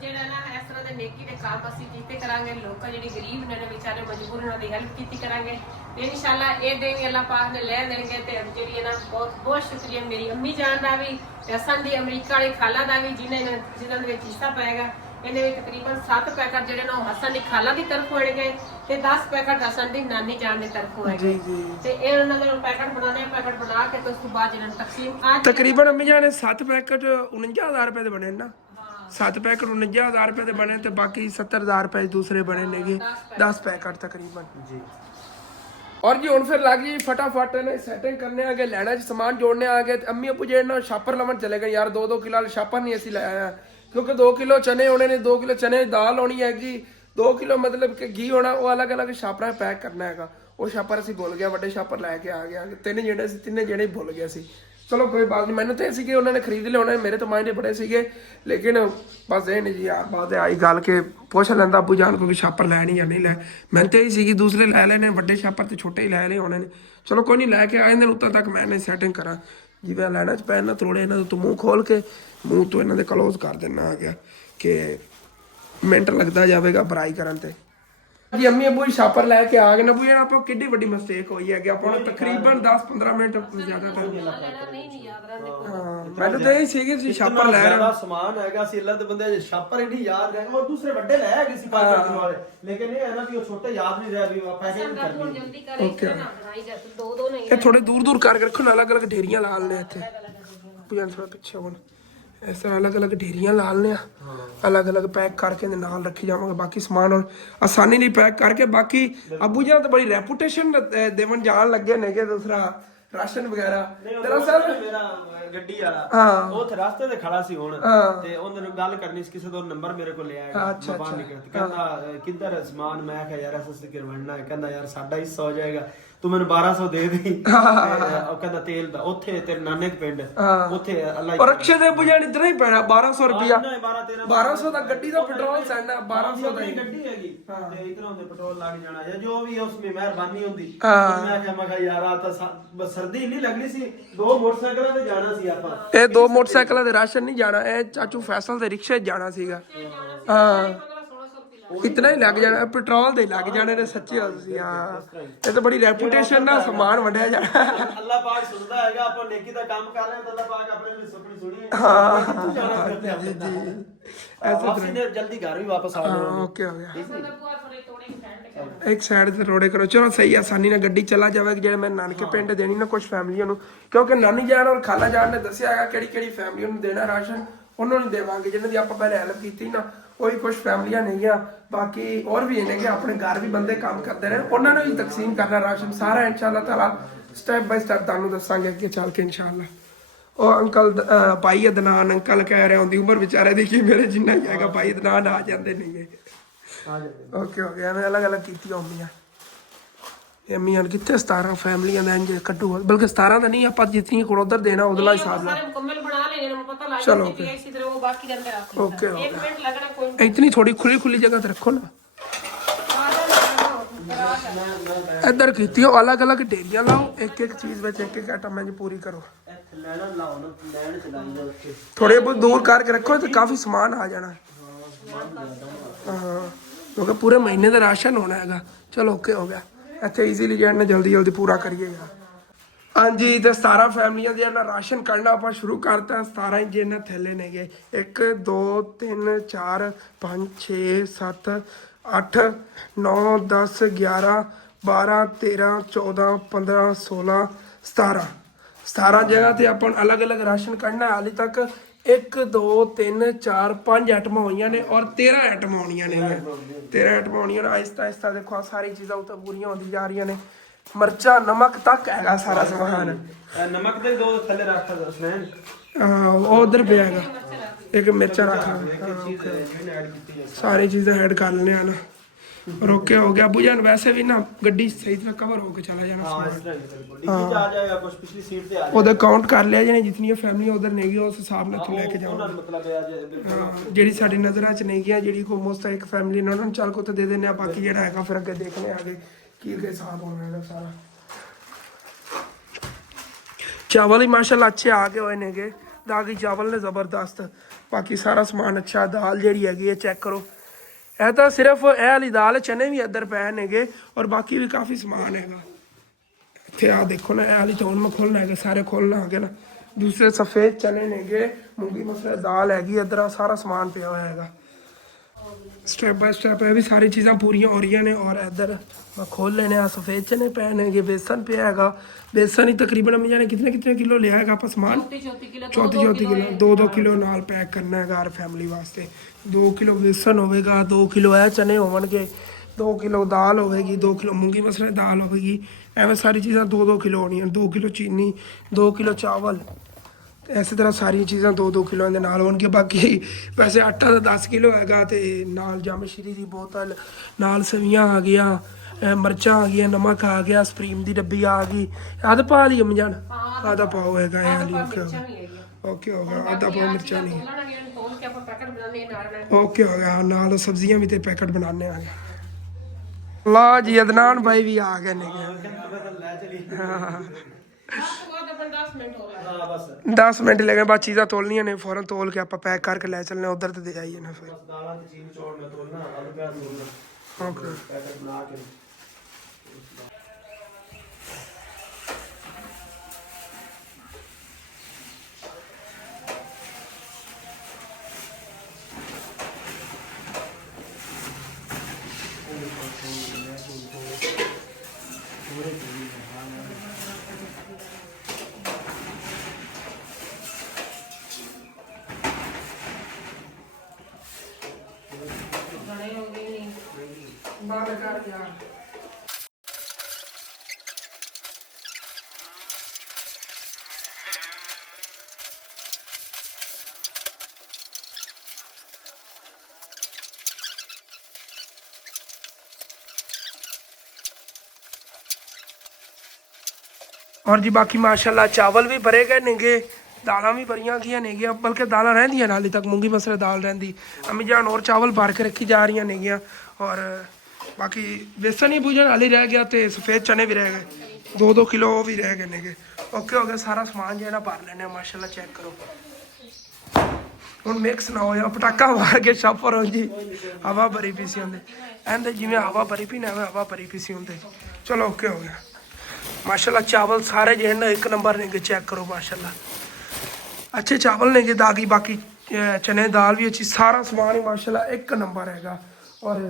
ਜਿਹੜਾ ਨਾ ਇਸ ਤਰ੍ਹਾਂ ਦੇ ਨੇਕੀ ਦੇ ਕੰਮ ਅਸੀਂ ਕੀਤੇ ਕਰਾਂਗੇ, ਲੋਕਾਂ ਜਿਹੜੇ ਗਰੀਬ ਨੇ ਵਿਚਾਰੇ ਮਜਬੂਰ ਉਹਨਾਂ ਦੀ ਹੈਲਪ ਕੀਤੀ ਕਰਾਂਗੇ ਤੇ ਇਨਸ਼ਾਅੱਲਾ ਇਹ ਦਿਨ ਵੀ ਅੱਲਾਹ ਪਾਕ ਨੇ ਲੈ ਦੇਣਗੇ। ਤੇ ਜਿਹੜੀ ਹੈ ਨਾ ਬਹੁਤ ਬਹੁਤ ਸ਼ੁਕਰੀਆ ਮੇਰੀ ਅੰਮੀ ਜਾਨ ਦਾ ਵੀ, ਹਸਨ ਦੀ ਅਮਰੀਕਾ ਵਾਲੀ ਖਾਲਾ ਦਾ ਵੀ, ਜਿਨ੍ਹਾਂ ਦੇ ਵਿੱਚ ਹਿੱਸਾ ਪਾਏਗਾ। ਇਹਨੇ ਵੀ ਤਕਰੀਬਨ 7 ਪੈਕਟ ਜਿਹੜੇ ਨਾ ਹਸਨ ਦੀ ਖਾਲਾ ਦੀ ਤਰਫੋਂ ਹੋਣਗੇ ਤੇ 10 ਪੈਕਟ ਹਸਨ ਦੀ ਨਾਨੀ ਜਾਨ ਦੀ ਤਰਫੋਂ ਹੋਣਗੇ। ਤੇ ਇਹ ਉਹਨਾਂ ਦੇ ਪੈਕਟ ਬਣਾਣੇ, ਪੈਕਟ ਬਣਾ ਕੇ ਤੇ ਉਸ ਤੋਂ ਬਾਅਦ ਜਿਹਨਾਂ ਨੂੰ ਤਕਸੀਮ ਤਕਰੀਬਨ ਅੰਮੀ ਜਾਨ 7 ਪੈਕਟ 49000 ਰੁਪਏ ਦੇ ਬਣੇ ਨਾ। 7 ਪੈਕਟ 49000 ਰੁਪਏ ਦੇ ਬਣੇ ਤੇ ਬਾਕੀ 70000 ਰੁਪਏ ਦੂਸਰੇ ਬਣੇ ਨੇਗੇ 10 ਪੈਕਟ तकरीबन जी। और जी ਹੁਣ ਫਿਰ ਲੱਗ ਗਈ ਫਟਾਫਟ ਨੇ ਸੈਟਿੰਗ ਕਰਨੇ ਆਗੇ, ਲੈਣਾ ਚ ਸਮਾਨ ਜੋੜਨੇ ਆਗੇ। ਤੇ ਅੰਮੀ ਅੱਪੂ ਜਿਹੜੇ ਨਾਲ ਛਾਪਰ ਲਵਣ ਚਲੇ ਗਏ ਯਾਰ। 2-2 ਕਿਲੋ ਵਾਲਾ ਛਾਪਰ ਨਹੀਂ ਅਸੀਂ ਲਾਇਆ ਕਿਉਂਕਿ 2 ਕਿਲੋ ਚਨੇ ਹੋਣੇ ਨੇ, 2 ਕਿਲੋ ਚਨੇ ਦੀ ਦਾਲ ਹੋਣੀ ਹੈਗੀ, 2 ਕਿਲੋ ਮਤਲਬ ਕਿ ਘੀ ਹੋਣਾ। ਉਹ ਅਲੱਗ-ਅਲੱਗ ਛਾਪਰਾਂ ਪੈਕ ਕਰਨਾ ਹੈਗਾ। ਉਹ ਛਾਪਰ ਅਸੀਂ ਭੁੱਲ ਗਿਆ, ਵੱਡੇ ਛਾਪਰ ਲੈ ਕੇ ਆ ਗਿਆ। ਤਿੰਨੇ ਜਿਹੜੇ ਭੁੱਲ ਗਏ ਸੀ। ਚਲੋ ਕੋਈ ਬਾਤ ਨਹੀਂ, ਮੈਨੂੰ ਤੇ ਸੀ ਕਿ ਉਹਨਾਂ ਨੇ ਖਰੀਦ ਲਿਆ ਹੋਣਾ, ਮੇਰੇ ਤਾਂ ਮਾਇੰਡ ਬੜੇ ਸੀਗੇ। ਲੇਕਿਨ ਬਸ ਇਹ ਨਹੀਂ ਜੀ ਯਾਰ, ਬਾਤ ਆਈ ਗੱਲ ਕੇ ਪੁੱਛ ਲੈਂਦਾ ਅੱਬੂ ਜਾਨ ਕੋ ਵੀ ਛਾਪਰ ਲੈਣੀ ਜਾਂ ਨਹੀਂ ਲੈ। ਮੈਨੂੰ ਤੇ ਇਹ ਸੀ ਕਿ ਦੂਸਰੇ ਲੈ ਲੈਣੇ, ਵੱਡੇ ਛਾਪਰ ਤੇ ਛੋਟੇ ਹੀ ਲੈ ਲਏ ਹੋਣੇ ਨੇ। ਚਲੋ ਕੋਈ ਨਹੀਂ, ਲੈ ਕੇ ਆਏ ਦਿਨ ਉੱਤੋਂ ਤੱਕ ਮੈਂ ਸੈਟਿੰਗ ਕਰਾਂ। ਜਿਵੇਂ ਲੈਣਾ ਚ ਪੈਣਾ ਥੋੜੇ ਇਹਨਾਂ ਤੋਂ ਮੂੰਹ ਖੋਲ ਕੇ ਮੂੰਹ ਤੋਂ ਇਹਨਾਂ ਦੇ ਕਲੋਜ਼ ਕਰ ਦੇਣਾ ਆ ਗਿਆ ਕਿ ਮਿੰਟ ਲੱਗਦਾ ਜਾਵੇਗਾ ਫਰਾਈ ਕਰਨ ਤੇ। ਜੀ ਅੰਮੀ ਅੱਬੂ ਛਾਪਰ ਲੈ ਕੇ ਆ ਗਏ ਨਾ। ਬੁਝੇ ਆਪਾਂ ਕਿੱਡੀ ਵੱਡੀ ਮਿਸਟੇਕ ਹੋਈ ਹੈਗੀ। ਆਪਾਂ ਨੂੰ ਤਕਰੀਬਨ 10-15 ਮਿੰਟ ਜ਼ਿਆਦਾਤਰ ਨਹੀਂ ਯਾਦ ਰਹਿੰਦੇ। ਹਾਂ ਮੈਨੂੰ ਤਾਂ ਇਹ ਸੀ ਕਿ ਤੁਸੀਂ ਛਾਪਰ ਲੈ ਰਹੇ ਹੋ। ਸਮਾਨ ਹੈਗਾ ਸੀ ਅੱਲਾ ਦੇ ਬੰਦੇ ਜੇ ਛਾਪਰ ਇੰਨੀ ਯਾਦ ਰਹੇ ਔਰ ਦੂਸਰੇ ਵੱਡੇ ਲੈ ਗਏ ਸੀ 5 ਕਿਲੋ ਵਾਲੇ। ਲੇਕਿਨ ਇਹ ਹੈ ਨਾ ਵੀ ਉਹ ਛੋਟੇ ਯਾਦ ਨਹੀਂ ਰਿਹਾ ਵੀ ਪੈਕਿੰਗ ਕਰਨੀ। ਜਲਦੀ ਕਰੇ ਇਸ ਤਰ੍ਹਾਂ ਨਾ ਬਣਾਈ ਜਾ, ਦੋ ਨਹੀਂ। ਇਹ ਥੋੜੇ ਦੂਰ ਕਰਕੇ ਰੱਖੋ ਨਾ, ਅਲੱਗ-ਅਲੱਗ ਢੇਰੀਆਂ ਲਾ ਲੈਣੇ ਇੱਥੇ। ਪੁਜਾਨ ਥੋੜਾ ਪਿੱਛੇ ਹੋਣ, ਇਸ ਤਰ੍ਹਾਂ ਅਲੱਗ-ਅਲੱਗ ਢੇਰੀਆਂ ਲਾ ਲੈਣੇ ਆ, ਅਲੱਗ-ਅਲੱਗ ਪੈਕ ਕਰਕੇ ਦੇ ਨਾਲ ਰੱਖੀ ਜਾਵਾਂਗੇ। ਬਾਕੀ ਸਮਾਨ ਔਰ ਆਸਾਨੀ ਨਾਲ ਪੈਕ ਕਰਕੇ। ਬਾਕੀ ਅੱਬੂ ਜੀ ਤਾਂ ਬੜੀ ਰੈਪੂਟੇਸ਼ਨ ਦੇਵਨ ਜਾਣ ਲੱਗੇ ਨੇ ਕਿ ਦੂਸਰਾ ਰਾਸ਼ਨ ਵਗੈਰਾ। ਦਰਅਸਲ ਮੇਰਾ ਗੱਡੀ ਵਾਲਾ ਉਹ ਉੱਥੇ ਰਸਤੇ ਤੇ ਖੜਾ ਸੀ ਹੁਣ, ਤੇ ਉਹਨਾਂ ਨੂੰ ਗੱਲ ਕਰਨੀ ਸੀ, ਕਿਸੇ ਦਾ ਨੰਬਰ ਮੇਰੇ ਕੋਲ ਲਿਆ ਹੈਗਾ। ਮੈਂ ਬਾਹਰ ਨਿਕਲ ਤੇ ਕਹਿੰਦਾ ਕਿੱਧਰ ਸਮਾਨ? ਮੈਂ ਕਿਹਾ ਯਾਰ ਅਸੀਂ ਕਰਵਾਉਣਾ ਹੈ। ਕਹਿੰਦਾ ਯਾਰ ਸਾਡਾ ਹਿੱਸਾ ਹੋ ਜਾਏਗਾ, ਤੂੰ ਮੈਨੂੰ 1200 ਦੇ ਦੇ। ਉਹ ਕਹਿੰਦਾ ਤੇਲ ਦਾ ਉੱਥੇ ਤੇਰੇ ਨਾਨੇ ਦੇ ਪਿੰਡ ਉੱਥੇ ਅੱਲਾਹ ਔਰ ਰਕਸ਼ੇ ਦੇ ਬੁਝਾਣ ਇਤਨਾ ਹੀ ਪੈਣਾ 1200 ਰੁਪਿਆ। 1200 ਦਾ ਗੱਡੀ ਦਾ ਪੈਟਰੋਲ ਸੈਂਡਾ 1200 ਦਾ ਗੱਡੀ ਹੈਗੀ ਤੇ ਇਧਰੋਂ ਦੇ ਪੈਟਰੋਲ ਲੱਗ ਜਾਣਾ ਜਾਂ ਜੋ ਵੀ ਉਸ ਵਿੱਚ ਮਿਹਰਬਾਨੀ ਹੁੰਦੀ। ਮੈਂ ਕਿਹਾ ਯਾਰ ਆ ਤਾਂ ਸਰਦੀ ਨਹੀਂ ਲੱਗਣੀ ਸੀ, 2 ਮੋਟਰਸਾਈਕਲਾਂ ਤੇ ਜਾਣਾ ਸੀ ਆਪਾਂ। ਇਹ 2 ਮੋਟਰਸਾਈਕਲਾਂ ਦੇ ਰਾਸ਼ਨ ਨਹੀਂ ਜਾਣਾ, ਇਹ ਚਾਚੂ ਫੈਸਲ ਦੇ ਰਿਕਸ਼ੇ ਜਾਣਾ ਸੀਗਾ। ਹਾਂ ਇਤਨਾ ਹੀ ਲੱਗ ਜਾਣਾ, ਪੈਟਰੋਲ ਦੇ ਲੱਗ ਜਾਣੇ ਨੇ। ਸੱਚੀ ਗੱਲ ਸੀ। ਹਾਂ ਇਹ ਤਾਂ ਬੜੀ ਰੈਪੂਟੇਸ਼ਨ ਨਾਲ ਸਮਾਨ ਵੰਡਿਆ ਜਾਣਾ। ਅੱਲਾਹ ਪਾਕ ਸੁਣਦਾ ਹੈਗਾ, ਆਪਾਂ ਨੇਕੀ ਦਾ ਕੰਮ ਕਰ ਰਹੇ ਹਾਂ ਤਾਂ ਅੱਲਾਹ ਪਾਕ ਆਪਣੇ ਲਈ ਸੁਪਨੀ ਸੁਣੀ ਹੈ। ਹਾਂ ਜੀ ਜੀ ਐਸੇ ਨੇ ਜਲਦੀ ਘਰ ਵੀ ਵਾਪਸ ਆ ਜਾਓ। ਓਕੇ ਹੋ ਗਿਆ, ਇੱਕ ਸਾਈਡ ਤੇ ਰੋੜੇ ਕਰੋ। ਚਲੋ ਸਹੀ ਆਸਾਨੀ ਨਾਲ ਗੱਡੀ ਚਲਾ ਜਾਵੇਗੀ। ਜਿਹੜੇ ਮੈਂ ਨਾਨਕੇ ਪਿੰਡ ਦੇਣੀ ਨਾ ਕੁਝ ਫੈਮਲੀਆਂ ਨੂੰ, ਕਿਉਂਕਿ ਨਾਨੀ ਜਾਨ ਔਰ ਖਾਲਾ ਜਾਨ ਨੇ ਦੱਸਿਆ ਹੈਗਾ ਕਿਹੜੀ ਫੈਮਲੀ ਨੂੰ ਦੇਣਾ ਰਾਸ਼ਨ। ਉਹਨਾਂ ਨੂੰ ਦੇਵਾਂਗੇ ਜਿਹਨਾਂ ਦੀ ਆਪਾਂ ਪਹਿਲੇ ਹੈਲਪ ਕੀਤੀ ਨਾ। ਕੋਈ ਕੁਝ ਫੈਮਲੀਆਂ ਨਹੀਂ ਆ, ਬਾਕੀ ਹੋਰ ਵੀ ਨੇ ਕਿ ਆਪਣੇ ਘਰ ਵੀ ਬੰਦੇ ਕੰਮ ਕਰਦੇ ਰਹੇ, ਉਹਨਾਂ ਨੂੰ ਵੀ ਤਕਸੀਮ ਕਰਨਾ ਰਾਸ਼ਨ ਸਾਰਾ। ਇਨਸ਼ਾਅੱਲਾ ਤਾਲਾ ਸਟੈਪ ਬਾਈ ਸਟੈਪ ਤੁਹਾਨੂੰ ਦੱਸਾਂਗੇ ਅੱਗੇ ਚੱਲ ਕੇ ਇਨਸ਼ਾਅੱਲਾ। ਉਹ ਅੰਕਲ ਭਾਈ ਅਦਨਾਨ ਅੰਕਲ ਕਹਿ ਰਹੇ ਹੁੰਦੀ ਉਮਰ ਵਿਚਾਰੇ ਦੀ ਕਿ ਮੇਰੇ ਜਿੰਨਾ ਹੀ ਹੈਗਾ ਭਾਈ ਅਦਨਾਨ ਆ ਜਾਂਦੇ ਨਹੀਂ। ਓਕੇ ਹੋ ਗਿਆ, ਮੈਂ ਅਲੱਗ-ਅਲੱਗ ਕੀਤੀਆਂ ਹੁੰਦੀਆਂ। ਇਹ ਮੀਆਂ ਕਿੱਥੇ 17 ਫੈਮਲੀਆਂ ਦਾ ਇੰਜ ਕੱਢੂ, ਬਲਕਿ 17 ਦਾ ਨਹੀਂ, ਆਪਾਂ ਜਿੰਨੀ ਕੋਲ ਉਧਰ ਦੇਣਾ ਉਹਦਾ ਹਿਸਾਬ ਨਾਲ ਮੁਕੰਮਲ ਬਣਾ ਲੈਣੇ ਨੇ। ਪਤਾ ਲੱਗ ਜਾਂਦਾ ਕਿ ਇਸੇ ਤਰ੍ਹਾਂ ਉਹ ਬਾਕੀ ਦੇ ਅੰਦਰ ਰੱਖ ਓਕੇ 1 ਮਿੰਟ ਲੱਗਣਾ ਕੋਈ। ਇਤਨੀ ਥੋੜੀ ਖੁੱਲੀ ਜਗ੍ਹਾ ਤੇ ਰੱਖੋ ਨਾ। ਇੱਧਰ ਕੀਤੀਓ ਅਲੱਗ-ਅਲੱਗ ਢੇਰੀਆਂ ਲਾਓ, ਇੱਕ ਇੱਕ ਚੀਜ਼ ਵਿੱਚ ਇੱਕ ਇੱਕ ਆਈਟਮ ਇੰਜ ਪੂਰੀ ਕਰੋ। ਲੈਣਾ ਲਾਓ ਨਾ, ਲੈਣ ਚਲਾਈਏ ਉੱਥੇ ਥੋੜੇ ਬਹੁਤ ਦੂਰ ਕਰਕੇ ਰੱਖੋ ਤੇ ਕਾਫੀ ਸਮਾਨ ਆ ਜਾਣਾ। ਹਾਂ ਕਿਉਂਕਿ ਪੂਰੇ ਮਹੀਨੇ ਦਾ ਰਾਸ਼ਨ ਹੋਣਾ ਹੈਗਾ। ਚਲੋ ਓਕੇ ਹੋ ਗਿਆ, ਇੱਥੇ ਈਜ਼ੀਲੀ ਜਿਹੜਾ ਜਲਦੀ ਜਲਦੀ ਪੂਰਾ ਕਰੀਏ ਯਾਰ। ਹਾਂਜੀ ਤੇ 17 ਫੈਮਲੀਆਂ ਦੇ ਨਾਲ ਰਾਸ਼ਨ ਕਰਨਾ ਆਪਾਂ ਸ਼ੁਰੂ ਕਰਤਾ। 17 ਇੰਚ ਇਹਨਾਂ ਥੈਲੇ ਨੇਗੇ, 1 2 3 4 5 6 7 8 9 10 11 12 13 14 15 16 17 ਜਗ੍ਹਾ ਤੇ ਆਪਾਂ ਨੂੰ ਅਲੱਗ-ਅਲੱਗ ਰਾਸ਼ਨ ਕੱਢਣਾ। ਹਾਲੇ ਤੱਕ 1 2 3 4 5 ਆਈਟਮਾਂ ਹੋਈਆਂ ਨੇ ਔਰ 13 ਆਈਟਮਾਂ ਆਉਣੀਆਂ ਨੇ। 13 ਆਈਟਮਾਂ ਆਉਣੀਆਂ ਨੇ। ਆਹਿਸਤਾ ਦੇਖੋ ਆਹ ਸਾਰੀ ਚੀਜ਼ਾਂ ਉੱਤੇ ਪੂਰੀਆਂ ਹੁੰਦੀ ਜਾ ਰਹੀਆਂ ਨੇ। ਮਿਰਚਾਂ ਨਮਕ ਤੱਕ ਹੈਗਾ ਸਾਰਾ ਸਮਾਨ। ਨਮਕ ਦੇ 2 ਥੱਲੇ ਰੱਖ ਸੁਨੈਨ। ਉਹ ਉਧਰ ਪਿਆ ਹੈਗਾ, ਇੱਕ ਮਿਰਚਾਂ ਰੱਖ ਸਾਰੀ ਚੀਜ਼ਾਂ ਐਡ ਕਰ ਲੈਣੇ ਹਨ। ਰੋਕੇ ਹੋ ਗਿਆ ਬੁਝਣ। ਵੈਸੇ ਵੀ ਨਾ ਗੱਡੀ ਸਹੀ ਤਰ੍ਹਾਂ ਕਵਰ ਹੋ ਕੇ ਚਲਾ ਜਾਣਾ ਉਹਦਾ ਕਾਊਂਟ ਕਰ ਲਿਆ ਜਿਹਨੇ ਜਿੰਨੀਆਂ ਫੈਮਲੀਆਂ ਉਧਰ ਨਹੀਂ ਗਈਆਂ ਉਸ ਹਿਸਾਬ ਨਾਲ ਲੈ ਕੇ ਜਾਓ। ਜਿਹੜੀ ਸਾਡੀ ਨਜ਼ਰਾਂ 'ਚ ਨਹੀਂ ਗਿਆ, ਜਿਹੜੀ ਕੋ ਮੋਸਟ ਇੱਕ ਫੈਮਲੀ ਨੇ ਉਹਨਾਂ ਨੂੰ ਚੱਲ ਕੋ ਤੇ ਦੇ ਦਿੰਦੇ ਆ। ਬਾਕੀ ਜਿਹੜਾ ਹੈਗਾ ਫਿਰ ਅੱਗੇ ਦੇਖਣੇ ਆਗੇ ਕੀ ਹਿਸਾਬ ਹੋਣਾ ਹੈਗਾ ਸਾਰਾ। ਚਾਵਲ ਹੀ ਮਾਸ਼ਾਅੱਲਾ ਅੱਛੇ ਆ ਗਏ ਹੋਏ ਨੇਗੇ। ਦਾਗੀ ਚਾਵਲ ਨੇ ਜ਼ਬਰਦਸਤ। ਬਾਕੀ ਸਾਰਾ ਸਮਾਨ ਅੱਛਾ। ਦਾਲ ਜਿਹੜੀ ਹੈਗੀ ਹੈ ਚੈੱਕ ਕਰੋ। ਇਹ ਤਾਂ ਸਿਰਫ ਇਹ ਵਾਲੀ ਦਾਲ, ਚਨੇ ਵੀ ਇੱਧਰ ਪਏ ਨੇਗੇ ਔਰ ਬਾਕੀ ਵੀ ਕਾਫੀ ਸਮਾਨ ਹੈਗਾ ਇੱਥੇ। ਆ ਦੇਖੋ ਨਾ, ਇਹ ਵਾਲੀ ਤਾਂ ਹੁਣ ਮੈਂ ਖੋਲਣਾ ਹੈਗਾ, ਸਾਰੇ ਖੋਲਣਾ ਹੈਗਾ ਨਾ। ਦੂਸਰੇ ਸਫੇਦ ਚਨੇ ਨੇਗੇ, ਮੂੰਗੀ ਮਸਰ ਦਾਲ ਹੈਗੀ ਇੱਧਰ। ਆ ਸਾਰਾ ਸਮਾਨ ਪਿਆ ਹੋਇਆ ਹੈਗਾ ਸਟੈਪ ਬਾय ਸਟੈਪ। ਇਹ ਵੀ ਸਾਰੀ ਚੀਜ਼ਾਂ ਪੂਰੀਆਂ ਹੋ ਰਹੀਆਂ ਨੇ। ਔਰ ਇੱਧਰ ਮੈਂ ਖੋਲ ਲੈਣੇ ਆ, ਸਫੇਦ ਚਨੇ ਪਏ ਨੇਗੇ, ਬੇਸਨ ਪਿਆ ਹੈਗਾ। ਬੇਸਨ ਹੀ ਤਕਰੀਬਨ ਅਮੀ ਜਾਨੇ ਕਿਤਨੇ ਕਿਲੋ ਲਿਆ ਹੈਗਾ ਆਪਾਂ ਸਮਾਨ? 34 ਕਿਲੋ। 2 ਕਿਲੋ ਨਾਲ ਪੈਕ ਕਰਨਾ ਹੈਗਾ ਹਰ ਫੈਮਿਲੀ ਵਾਸਤੇ। 2 ਕਿਲੋ ਬੇਸਨ ਹੋਵੇਗਾ, 2 ਕਿਲੋ ਇਹ ਚਨੇ ਹੋਣਗੇ, 2 ਕਿਲੋ ਦਾਲ ਹੋਵੇਗੀ, 2 ਕਿਲੋ ਮੂੰਗੀ ਮਸਰ ਦਾਲ ਹੋਵੇਗੀ। ਐਵੇਂ ਸਾਰੀ ਚੀਜ਼ਾਂ 2 ਕਿਲੋ ਹੋਣੀਆਂ। 2 ਕਿਲੋ ਚੀਨੀ, 2 ਕਿਲੋ ਚਾਵਲ, ਇਸੇ ਤਰ੍ਹਾਂ ਸਾਰੀਆਂ ਚੀਜ਼ਾਂ 2 ਕਿਲੋ ਦੇ ਨਾਲ ਹੋਣਗੀਆਂ। ਬਾਕੀ ਵੈਸੇ ਆਟਾ ਤਾਂ 10 ਕਿਲੋ ਹੈਗਾ ਤੇ ਨਾਲ ਜਾਮਸ਼ੀਰੀ ਦੀ ਬੋਤਲ, ਨਾਲ ਸਵੀਆਂ ਆ ਗਿਆ, ਮਿਰਚਾਂ ਆ ਗਈਆਂ, ਨਮਕ ਆ ਗਿਆ, ਸਪਰੀਮ ਦੀ ਡੱਬੀ ਆ ਗਈ। ਅੱਧ ਪਾ ਲਈ ਅਮਜਨ? ਆਧਾ ਪਾਓ ਹੈਗਾ ਇਹ ਵਾਲੀ। ਓਕੇ ਹੋ ਗਿਆ। ਆਧਾ ਪਾਓ ਮਿਰਚਾਂ ਨਹੀਂ। ਓਕੇ ਹੋ ਗਿਆ। ਨਾਲ ਸਬਜ਼ੀਆਂ ਵੀ ਤੇ ਪੈਕਟ ਬਣਾਉਂਦੇ ਆ। ਲਾ ਜੀ ਅਦਨਾਨ ਭਾਈ ਵੀ ਆ ਗਏ ਨੇ। 10 ਮਿੰਟ ਲੱਗੇ। ਬਾਅਦ ਚੀਜ਼ਾਂ ਤੋਲਣੀਆਂ ਨੇ, ਫੌਰਨ ਤੋਲ ਕੇ ਆਪਾਂ ਪੈਕ ਕਰਕੇ ਲੈ ਚੱਲਣੇ ਉਧਰ ਤੇ ਦੇ ਜਾਈਏ ਨਾ ਫਿਰ। ਓਕੇ ਬਾਹਰ ਕਰ ਯਾਰ। और जी बाकी माशाल्लाह चावल भी भरे गए नेगे, दालां भी भरियां गई नेगियां। बल्कि दालां रहिंदियां हाले तक, मूंगी मसर दाल रहिंदी। अम्मी जान और चावल भर के रखी जा रही नेगियां। और बाकी बेसन ही भुजन हाले रह गया तो सफ़ेद चने भी रह गए, 2 किलो वो भी रह गए नेगे। ओके हो गया। सारा समान जो है ना भर लेने माशाल्लाह। चेक करो ਹੁਣ ਮਿਕਸ ਨਾ ਹੋਇਆ ਪਟਾਕਾ ਮਾਰ ਕੇ ਸ਼ਾਪਰ ਹੋ ਜੀ। ਹਵਾ ਭਰੀ ਪਈ ਸੀ ਹੁੰਦੇ ਐਂਦੇ ਜਿਵੇਂ ਹਵਾ ਭਰੀ ਪਈ ਨਾ ਹਵਾ ਭਰੀ ਪਈ ਸੀ ਹੁੰਦੇ। ਚਲੋ ਓਕੇ ਹੋ ਗਿਆ माशाल्लाह। चावल सारे जो है ना 1 नंबर ने। चेक करो माशाल्लाह अच्छे चावल ने दागी। बाकी चने दाल भी अच्छी, सारा समान ही माशाल्लाह 1 नंबर हैगा। और